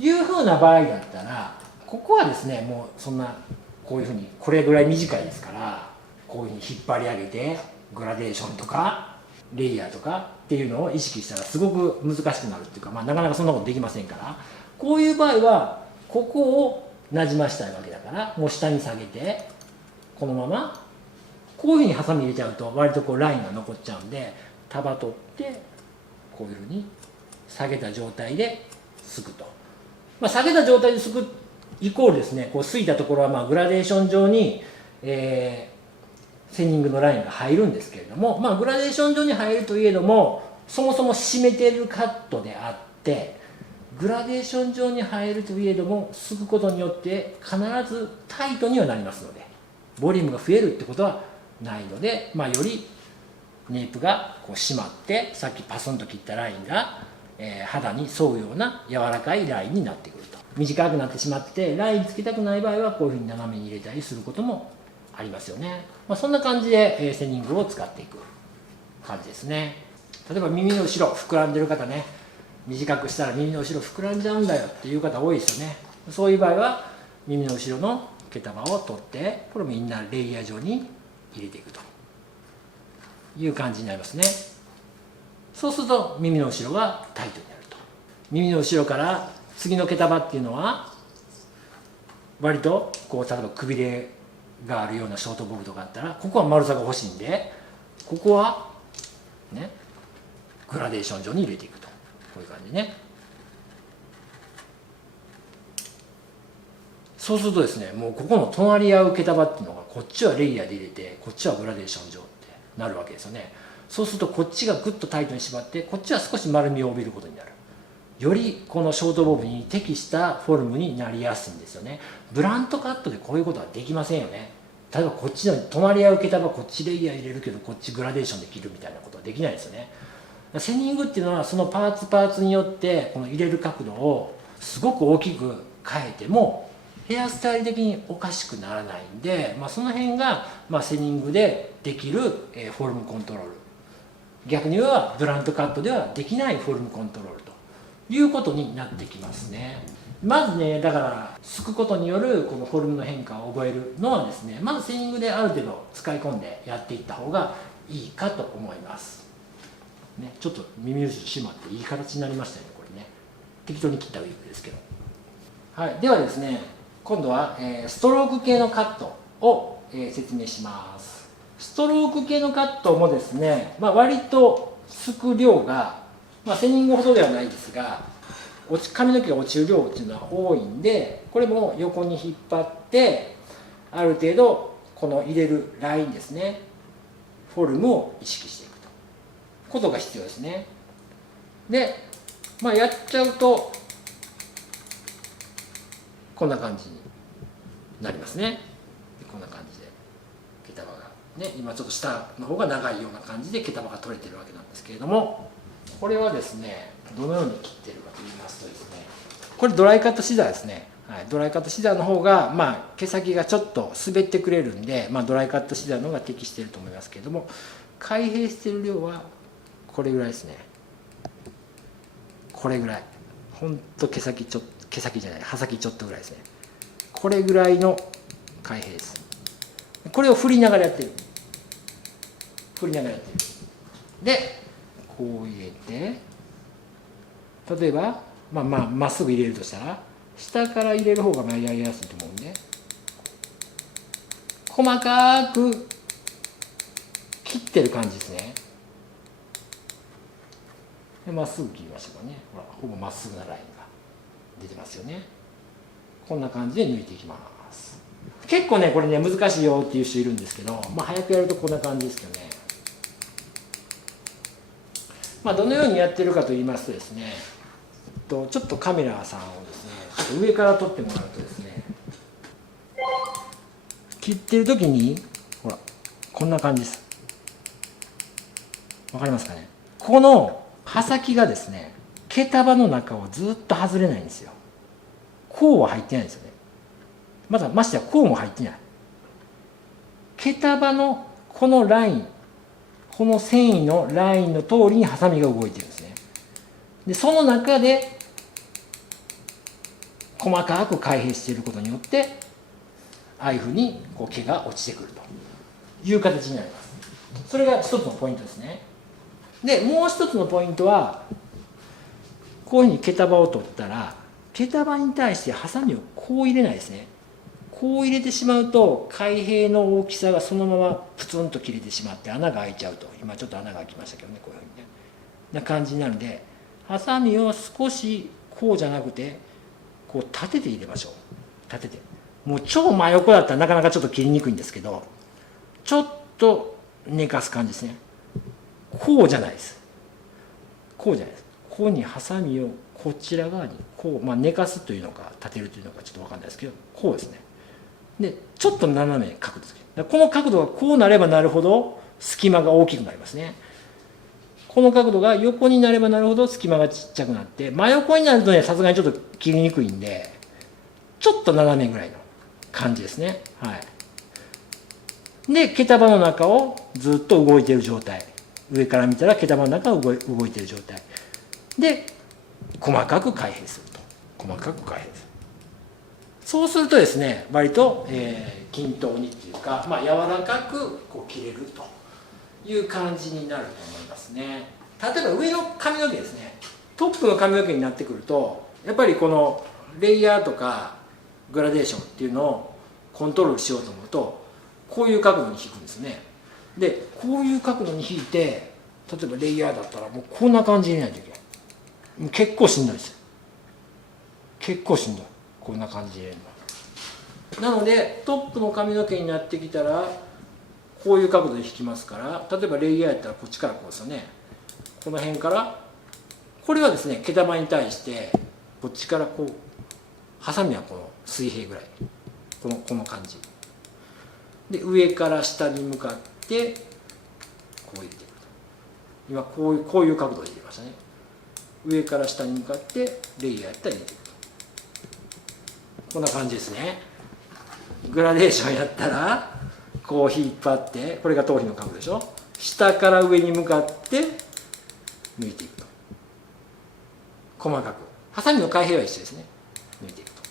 いうふうな場合だったら、ここはですねもうそんなこういうふうにこれぐらい短いですから、こういうふうに引っ張り上げてグラデーションとかレイヤーとかっていうのを意識したらすごく難しくなるっていうか、なかなかそんなことできませんから、こういう場合はここをなじましたいわけだから、もう下に下げてこのままこういうふうにハサミ入れちゃうと割とこうラインが残っちゃうんで、束取ってこういうふうに下げた状態ですくと、下げた状態ですくイコールですね、こうすいたところはグラデーション上に、セニングのラインが入るんですけれども、グラデーション上に入るといえども、そもそも締めてるカットであって、グラデーション上に入るといえどもすくことによって必ずタイトにはなりますので、ボリュームが増えるってことはないので、よりネイプがこう締まって、さっきパスンと切ったラインが、肌に沿うような柔らかいラインになってくると。短くなってしまってラインつけたくない場合はこういうふうに斜めに入れたりすることもありますよね。そんな感じで、セニングを使っていく感じですね。例えば耳の後ろ膨らんでる方ね、短くしたら耳の後ろ膨らんじゃうんだよっていう方多いですよね。そういう場合は耳の後ろの毛束を取って、これもみんなレイヤー状に入れていくという感じになりますね。そうすると耳の後ろがタイトになると。耳の後ろから次の毛束っていうのは割とこう例えばくびれがあるようなショートボブとかあったら、ここは丸さが欲しいんで、ここはねグラデーション状に入れていくと、こういう感じね。そうするとですね、もうここの隣り合う毛束っていうのが、こっちはレイヤーで入れてこっちはグラデーション状ってなるわけですよね。そうするとこっちがグッとタイトに縛って、こっちは少し丸みを帯びることになる。よりこのショートボブに適したフォルムになりやすいんですよね。ブラントカットでこういうことはできませんよね。例えばこっちの隣り合う毛束、こっちレイヤー入れるけどこっちグラデーションで切るみたいなことはできないですよね。セニングっていうのはそのパーツによってこの入れる角度をすごく大きく変えてもヘアスタイル的におかしくならないんで、その辺がセニングでできるフォルムコントロール、逆に言えばブラントカットではできないフォルムコントロールということになってきますね。まずね、だからすくことによるこのフォルムの変化を覚えるのはですね、まずセニングである程度使い込んでやっていった方がいいかと思います、ね。ちょっと耳後ろ締まっていい形になりましたよね、これね。適当に切ったウィッグですけど。はい、ではですね、今度はストローク系のカットを説明します。ストローク系のカットもですね、割とすく量が、セニングほどではないですが、髪の毛が落ちる量っていうのは多いんで、これも横に引っ張ってある程度この入れるラインですね、フォルムを意識していくとことが必要ですね。で、やっちゃうとこんな感じになりますね。こんな感じで毛束がね、今ちょっと下の方が長いような感じで毛束が取れてるわけなんですけれども、これはですね、どのように切ってるかと言いますとですね、これドライカットシザーですね。はい、ドライカットシザーの方が毛先がちょっと滑ってくれるんで、ドライカットシザーの方が適していると思いますけれども、開閉している量はこれぐらいですね。これぐらい、ほんと毛先じゃない、刃先ちょっとぐらいですね。これぐらいの開閉です。これを振りながらやってる。でこう入れて、例えばまっすぐ入れるとしたら下から入れる方がやりやすいと思うんで、細かく切ってる感じですね。まっすぐ切りましょうかね。ほら、ほぼまっすぐなラインが出てますよね。こんな感じで抜いていきます。結構ねこれね難しいよっていう人いるんですけど、早くやるとこんな感じですけどね。どのようにやってるかと言いますとですね、ちょっとカメラさんをですねちょっと上から撮ってもらうとですね、切ってる時にほらこんな感じです。わかりますかね。この刃先がですね毛束の中をずっと外れないんですよ。甲は入ってないんですよね。ましてや甲も入ってない。毛束のこのライン、この繊維のラインの通りにハサミが動いてるんですね。でその中で細かく開閉していることによってああいうふうにこう毛が落ちてくるという形になります。それが一つのポイントですね。でもう一つのポイントは、こういうふうに毛束を取ったら毛束に対してハサミをこう入れないですね。こう入れてしまうと開閉の大きさがそのままプツンと切れてしまって穴が開いちゃうと、今ちょっと穴が開きましたけどね、こういうふうにねな感じになるので、ハサミを少しこうじゃなくてこう立てて入れましょう。立てて、もう超真横だったらなかなかちょっと切りにくいんですけど、ちょっと寝かす感じですね。こうじゃないです。こうじゃないです。ここにハサミをこちら側にこう、寝かすというのか立てるというのかちょっと分かんないですけど、こうですね。でちょっと斜め角度です。この角度がこうなればなるほど隙間が大きくなりますね。この角度が横になればなるほど隙間がちっちゃくなって、真横になるとねさすがにちょっと切りにくいんで、ちょっと斜めぐらいの感じですね。はい。で毛束の中をずっと動いている状態、上から見たら毛束の中を動いている状態で細かく開閉すると。細かく開閉する。そうするとですね割と、均等にっていうか、柔らかくこう切れるという感じになると思いますね。例えば上の髪の毛ですね、トップの髪の毛になってくるとやっぱりこのレイヤーとかグラデーションっていうのをコントロールしようと思うとこういう角度に引くんですね。でこういう角度に引いて、例えばレイヤーだったらもうこんな感じに入れないといけない。もう結構しんどいですよ。結構しんどい。こんな感じで入れるの。なのでトップの髪の毛になってきたらこういう角度で引きますから、例えばレイヤーやったらこっちからこうですよね。この辺からこれはですね毛玉に対してこっちからこうハサミはこの水平ぐらい、この感じで上から下に向かってこう入れていくと。今こういう角度で入れましたね。上から下に向かってレイヤーやったら入れていくと。こんな感じですね。グラデーションやったらこう引っ張って、これが頭皮の角度でしょ。下から上に向かって抜いていくと。細かくハサミの開閉は一緒ですね。抜いていくと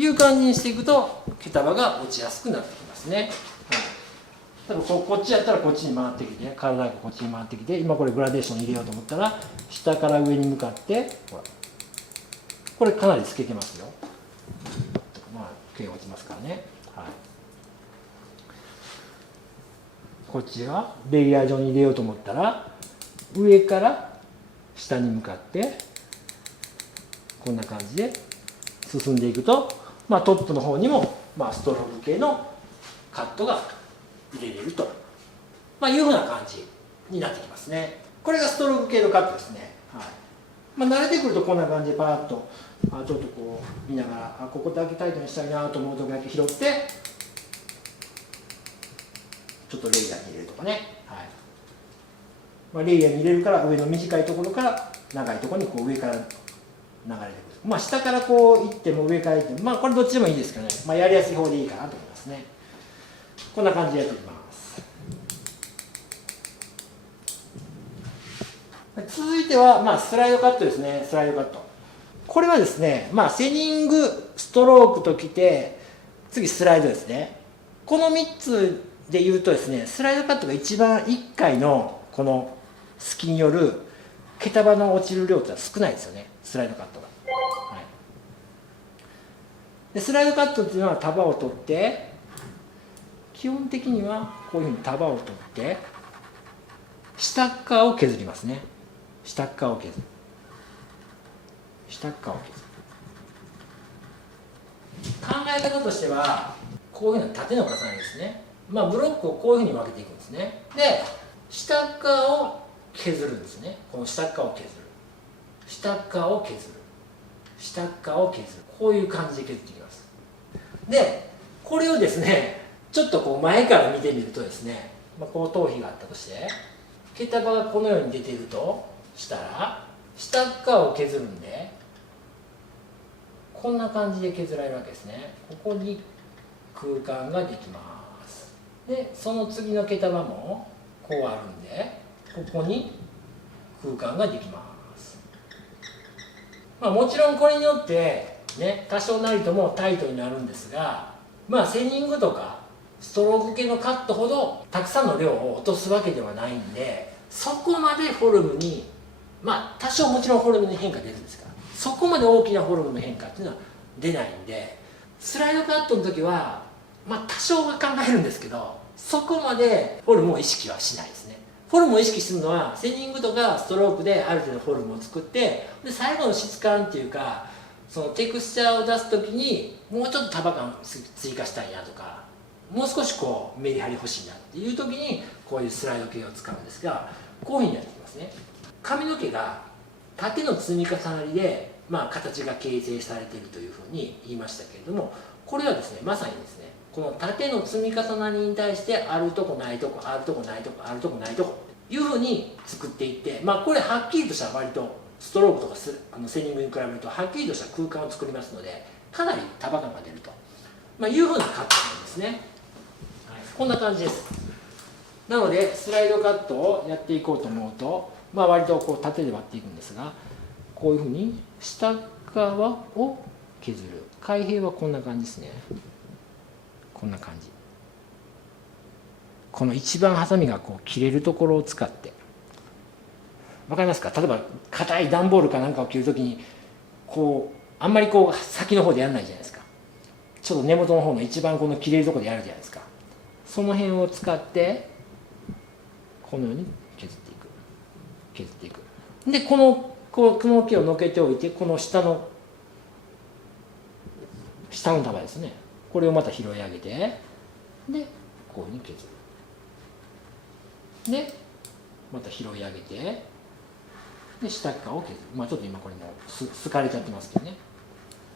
いう感じにしていくと毛束が落ちやすくなってきますね。はい、多分こっちやったらこっちに回ってきて、体がこっちに回ってきて、今これグラデーション入れようと思ったら下から上に向かってほら、これかなり透けてますよ。毛が落ちますからね。はい、こっちはレイヤー状に入れようと思ったら上から下に向かってこんな感じで進んでいくと、トップの方にも、ストローク系のカットが入れれると、いうふうな感じになってきますね。これがストローク系のカットですね。はい、慣れてくるとこんな感じでパーッとちょっとこう見ながらここだけタイトにしたいなと思うときだけ拾ってちょっとレイヤーに入れるとかね。はい、レイヤーに入れるから上の短いところから長いところにこう上から流れてくる。下からこう行っても上から行ってもこれどっちでもいいですけどね、やりやすい方でいいかなと思いますね。こんな感じでやっていきます。続いては、スライドカットですね。スライドカット、これはですね、セニング、ストロークときて、次スライドですね。この3つで言うとですね、スライドカットが一番1回のこの隙による毛束の落ちる量ってのは少ないですよね、スライドカットが。はい、でスライドカットっていうのは束を取って、基本的にはこういうふうに束を取って下っ側を削りますね。下っ側を削る、下っ側を削る。考え方としてはこういうふうな縦の重ねですね。ブロックをこういうふうに分けていくんですね。で下っ側を削るんですね。この下っ側を削る、下っ側を削る、下っ側を削る、こういう感じで削っていきます。でこれをですね、ちょっとこう前から見てみるとですね、こう頭皮があったとして、毛束がこのように出ているとしたら、下っ側を削るんでこんな感じで削られるわけですね。ここに空間ができます。でその次の毛束もこうあるんで、ここに空間ができます。もちろんこれによってね、多少なりともタイトになるんですが、セニングとかストローク系のカットほどたくさんの量を落とすわけではないんで、そこまでフォルムに多少もちろんフォルムに変化出るんですが、そこまで大きなフォルムの変化っていうのは出ないんで、スライドカットの時は多少は考えるんですけど、そこまでフォルムを意識はしないですね。フォルムを意識するのはセニングとかストロークである程度フォルムを作って、で最後の質感っていうか、そのテクスチャーを出す時にもうちょっと束感追加したいなとか、もう少しこうメリハリ欲しいなっていう時にこういうスライド系を使うんですが、こういうふうになってきますね。髪の毛が縦の積み重なりで、形が形成されているというふうに言いましたけれども、これはですね、まさにですね、この縦の積み重なりに対してあるとこないとこ、あるとこないとこ、あるとこないとこというふうに作っていって、これはっきりとした割とストロークとかセニングに比べるとはっきりとした空間を作りますので、かなり束感が出ると、いうふうなカットなんですね。はい、こんな感じです。なのでスライドカットをやっていこうと思うと、割とこう縦で割っていくんですが、こういうふうに下側を削る。開閉はこんな感じですね。こんな感じ。この一番ハサミがこう切れるところを使って、わかりますか？例えば硬い段ボールかなんかを切るときにこうあんまりこう先の方でやらないじゃないですか。ちょっと根元の方の一番この切れるところでやるじゃないですか。その辺を使ってこのように削っていく、削っていく。でこの毛をのけておいて、この下の束ですね、これをまた拾い上げて、でこういうふうに削る。でまた拾い上げて、で下側を削る。ちょっと今これもすかれちゃってますけどね。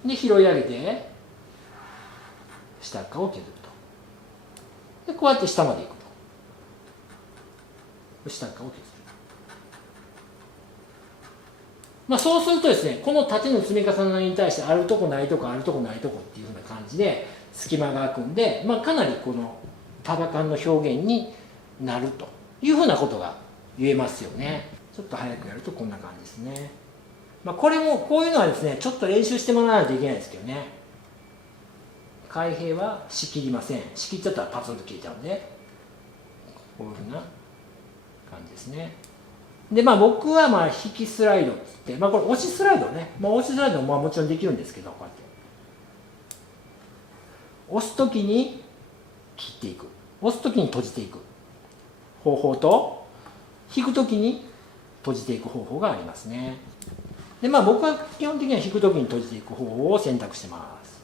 で拾い上げて下側を削ると。でこうやって下までいくと。下側を削る。そうするとですね、この縦の積み重なりに対してあるとこないとこ、あるとこないとこっていうふうな感じで隙間が空くんで、かなりこの束感の表現になるというふうなことが言えますよね。ちょっと早くやるとこんな感じですね。これもこういうのはですね、ちょっと練習してもらわないといけないですけどね。開閉は仕切りません。仕切っちゃったらパツンと切れちゃうんで、こういうふうな感じですね。で僕は引きスライドっつって、これ押しスライドね、押しスライドももちろんできるんですけど、こうやって押す時に切っていく、押す時に閉じていく方法と、引く時に閉じていく方法がありますね。で僕は基本的には引く時に閉じていく方法を選択してます。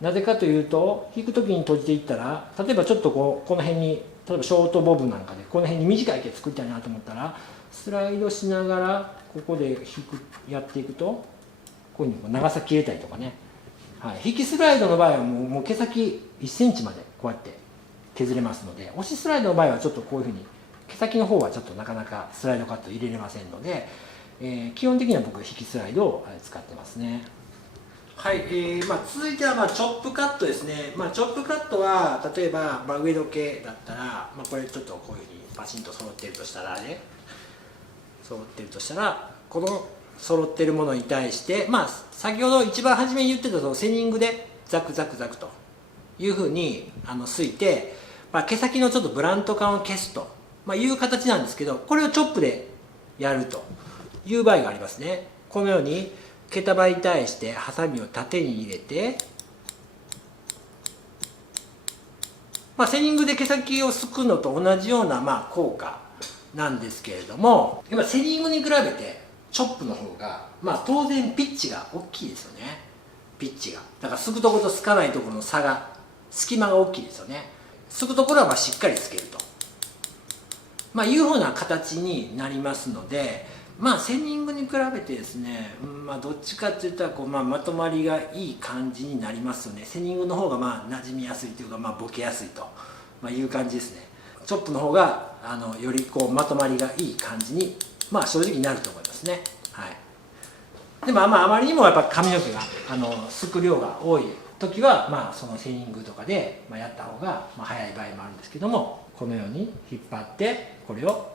なぜかというと、引く時に閉じていったら、例えばちょっとこの辺に、例えばショートボブなんかでこの辺に短い毛作りたいなと思ったら、スライドしながらここでやっていくと、こういうふうに長さ切れたりとかね、引きスライドの場合はもう毛先1センチまでこうやって削れますので、押しスライドの場合はちょっとこういうふうに毛先の方はちょっとなかなかスライドカット入れれませんので、基本的には僕は引きスライドを使ってますね。はい、続いてはチョップカットですね。チョップカットは例えば、上時計だったら、これちょっとこういうふうにパチンと揃ってるとしたらこの揃ってるものに対して、まあ先ほど一番初めに言ってたそのセニングでザクザクザクというふうにすいて、まあ、毛先のちょっとブラント感を消すと、まあ、いう形なんですけど、これをチョップでやるという場合がありますね。このように毛束に対してハサミを縦に入れて、まあ、セニングで毛先をすくのと同じようなまあ効果なんですけれども、やっぱセニングに比べてチョップの方が、まあ、当然ピッチが大きいですよね。ピッチがだからすくところとすかないところの隙間が大きいですよね。すくところはまあしっかりつけると、まあ、いうふうな形になりますので、まあセニングに比べてですね、まあ、どっちかっていったらこう、まあ、まとまりがいい感じになりますよね。セニングの方がまあ馴染みやすいというか、まあ、ボケやすいと、まあ、いう感じですね。チョップの方がよりこうまとまりがいい感じに、まあ、正直になると思いますね。はい、でもまああまりにもやっぱ髪の毛がすく量が多い時は、まあ、そのセニングとかでやった方がまあ早い場合もあるんですけども、このように引っ張ってこれを、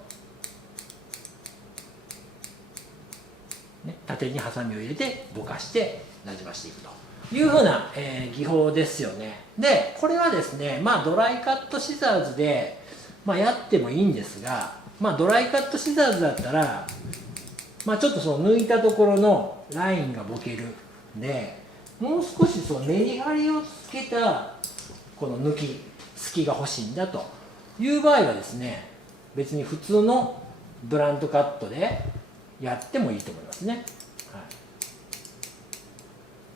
ね、縦にハサミを入れてぼかしてなじましていくというふうな、技法ですよね。でこれはですね、まあ、ドライカットシザーズで、まあ、やってもいいんですが、まあ、ドライカットシザーズだったら、まあ、ちょっとその抜いたところのラインがボケるんで、もう少しそのメリハリをつけたこの隙が欲しいんだという場合はですね、別に普通のブラントカットでやってもいいと思いますね。はい、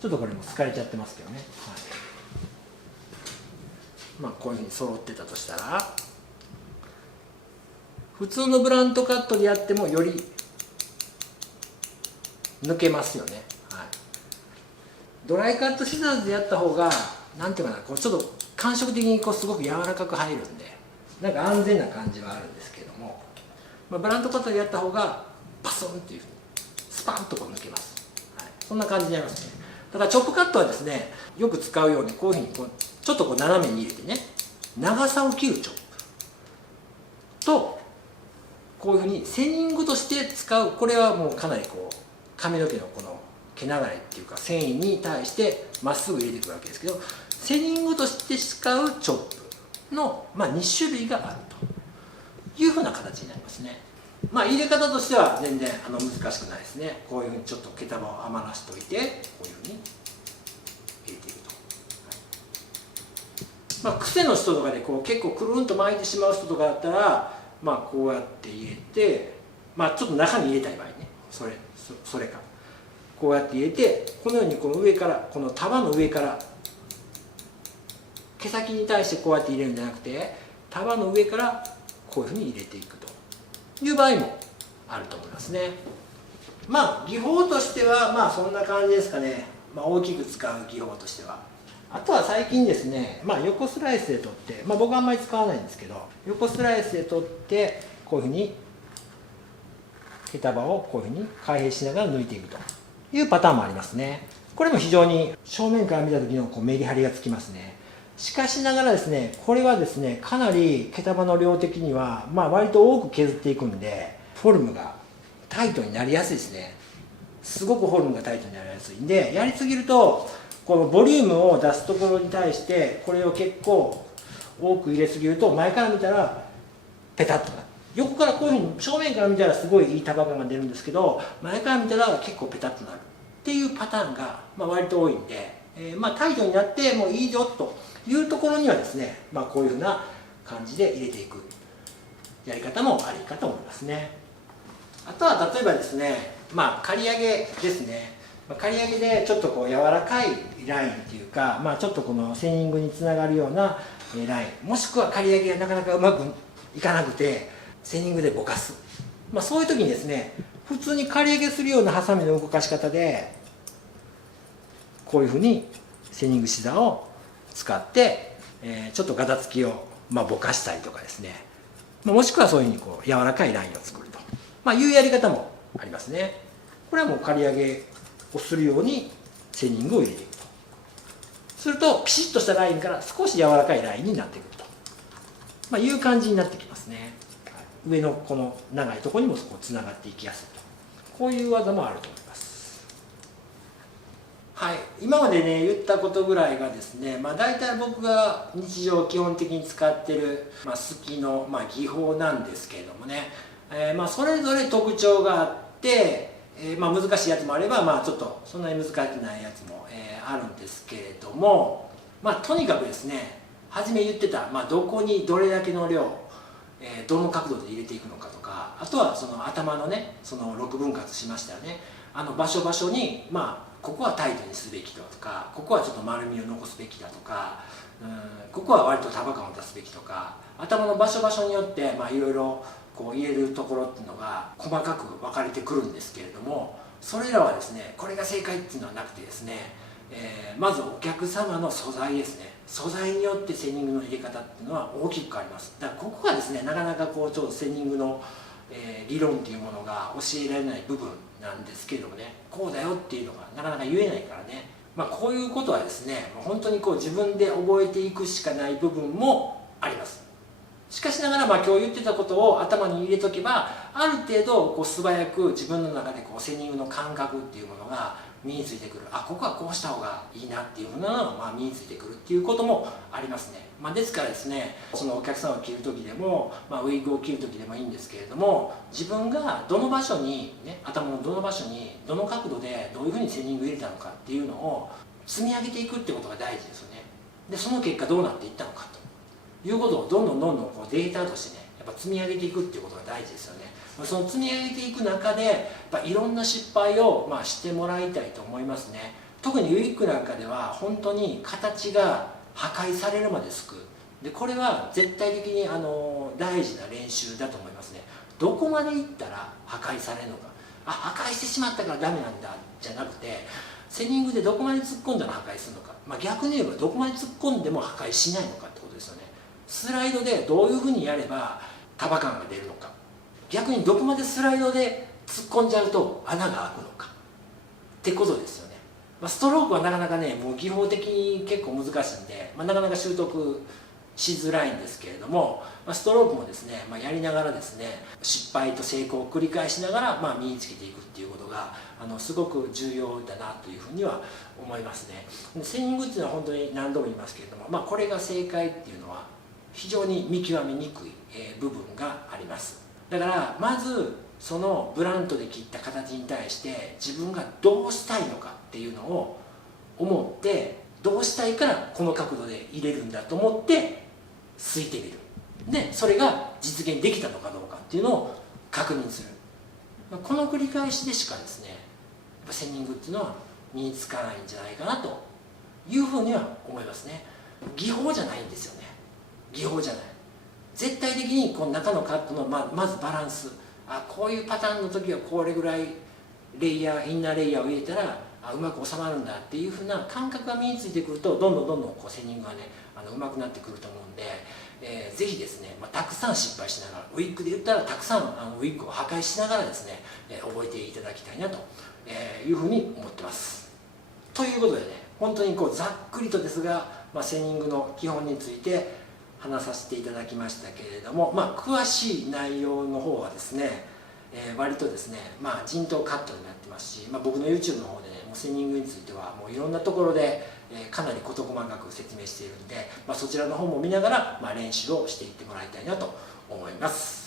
ちょっとこれも好かれちゃってますけどね。はい、まあこういうふうに揃ってたとしたら、普通のブラントカットでやってもより抜けますよね。はい、ドライカットシザーズでやった方がなんていうかな、こうちょっと感触的にこうすごく柔らかく入るんで、なんか安全な感じはあるんですけども、まあ、ブラントカットでやった方がパソンっていうふうにスパンとこう抜けます。はい、そんな感じになりますね。だからチョップカットはですね、よく使うようにこういうふうにちょっとこう斜めに入れてね、長さを切るチョップと、こういうふうにセニングとして使う、これはもうかなりこう髪の毛のこの毛流れっていうか繊維に対してまっすぐ入れていくわけですけど、セニングとして使うチョップの、まあ、2種類があるというふうな形になりますね。まあ入れ方としては全然難しくないですね。こういうふうにちょっと毛束を余らしておいて、こういうふうに入れていくと。はい、まあ、癖の人とかでこう結構くるんと巻いてしまう人とかだったら、まあこうやって入れて、まあちょっと中に入れたい場合ね、それかこうやって入れて、このようにこの上から、この束の上から毛先に対してこうやって入れるんじゃなくて、束の上からこういうふうに入れていくという場合もあると思いますね。まあ技法としてはまあそんな感じですかね。まあ、大きく使う技法としては。あとは最近ですね、まあ、横スライスで取って、まあ、僕はあんまり使わないんですけど、横スライスで取ってこういうふうに毛束をこういうふうに開閉しながら抜いていくというパターンもありますね。これも非常に正面から見た時のこうメリハリがつきますね。しかしながらですね、これはですね、かなり毛束の量的には、まあ、割と多く削っていくんで、フォルムがタイトになりやすいですね。すごくフォルムがタイトになりやすいんで、やりすぎるとこのボリュームを出すところに対してこれを結構多く入れすぎると、前から見たらペタッとなる。横からこういうふうに正面から見たらすごいいい束感が出るんですけど、前から見たら結構ペタッとなるっていうパターンがまあ割と多いんで、まあタイトになってもういいぞというところにはですね、まあ、こういうふうな感じで入れていくやり方もありかと思いますね。あとは例えばですね、まあ刈り上げですね。刈り上げでちょっとこう柔らかいラインっていうか、まあ、ちょっとこのセニングにつながるようなライン、もしくは刈り上げがなかなかうまくいかなくてセニングでぼかす、まあ、そういう時にですね、普通に刈り上げするようなハサミの動かし方でこういうふうにセニングシザーを使って、ちょっとガタつきをまあぼかしたりとかですね、もしくはそういうふうにこう柔らかいラインを作ると、まあ、いうやり方もありますね。これはもう刈り上げをするようにセニングを入れていくとすると、ピシッとしたラインから少し柔らかいラインになってくると、まあ、いう感じになってきますね。はい、上のこの長いところにもこうつながっていきやすいと、こういう技もあると思います。はい、今までね言ったことぐらいがですね、大体僕が日常基本的に使ってる、すきの、技法なんですけれどもね、それぞれ特徴があって、難しいやつもあれば、ちょっとそんなに難しくないやつも、あるんですけれども、とにかくですね、初め言ってた、どこにどれだけの量、どの角度で入れていくのかとか、あとはその頭のね、その6分割しましたよね、場所場所にここはタイトにすべきだとか、ここはちょっと丸みを残すべきだとか、ここは割と束感を出すべきとか、頭の場所場所によっていろいろこう入れるところっていうのが細かく分かれてくるんですけれども、それらはですね、これが正解っていうのはなくてですね、まずお客様の素材ですね、素材によってセニングの入れ方っていうのは大きく変わります。だからここがですね、なかなかこうちょっとセニングの理論っていうものが教えられない部分なんですけどもね、こうだよっていうのがなかなか言えないからね、こういうことはですね、本当にこう自分で覚えていくしかない部分もあります。しかしながら今日言ってたことを頭に入れとけば、ある程度こう素早く自分の中でこうセニングの感覚っていうものが身についてくる、ここはこうした方がいいなっていうふうなのが身についてくるっていうこともありますね。ですからですね、そのお客さんを切る時でも、ウィッグを切る時でもいいんですけれども、自分がどの場所に、頭のどの場所にどの角度でどういうふうにセニング入れたのかっていうのを積み上げていくってことが大事ですよね。でその結果どうなっていったのかということをどんどんこうデータとしてね、やっぱ積み上げていくっていうことが大事ですよね。その積み上げていく中でいろんな失敗をしてもらいたいと思いますね。特にウィッグなんかでは本当に形が破壊されるまですくで、これは絶対的に大事な練習だと思いますね。どこまでいったら破壊されるのか、破壊してしまったからダメなんだじゃなくて、セニングでどこまで突っ込んだら破壊するのか、逆に言えばどこまで突っ込んでも破壊しないのかってことですよね。スライドでどういうふうにやれば束感が出るのか、逆にどこまでスライドで突っ込んじゃうと穴が開くのかってことですよね。ストロークはなかなかね、もう技法的に結構難しいんで、なかなか習得しづらいんですけれども、ストロークもですね、やりながらですね、失敗と成功を繰り返しながら、身につけていくっていうことがすごく重要だなというふうには思いますね。セニングっていうのは本当に何度も言いますけれども、これが正解っていうのは非常に見極めにくい部分があります。だからまずそのブラントで切った形に対して自分がどうしたいのかっていうのを思って、どうしたいからこの角度で入れるんだと思ってすいてみる。でそれが実現できたのかどうかっていうのを確認する。この繰り返しでしかですね、やっぱセニングっていうのは身につかないんじゃないかなというふうには思いますね。技法じゃないんですよね。技法じゃない。絶対的にこの中のカットのまずバランス、こういうパターンの時はこれぐらいレイヤーインナーレイヤーを入れたらうまく収まるんだっていうふうな感覚が身についてくると、どんどんこうセニングがねうまくなってくると思うんで、ぜひですね、たくさん失敗しながら、ウィッグで言ったらたくさんウィッグを破壊しながらですね、覚えていただきたいなというふうに思ってます。ということでね、本当にこうざっくりとですが、セニングの基本について話させていただきましたけれども、詳しい内容の方はですね、割とですね、陣頭カットになってますし、僕の YouTube の方でね、もうセニングについてはもういろんなところで、かなり事細かく説明しているんで、そちらの方も見ながら、練習をしていってもらいたいなと思います。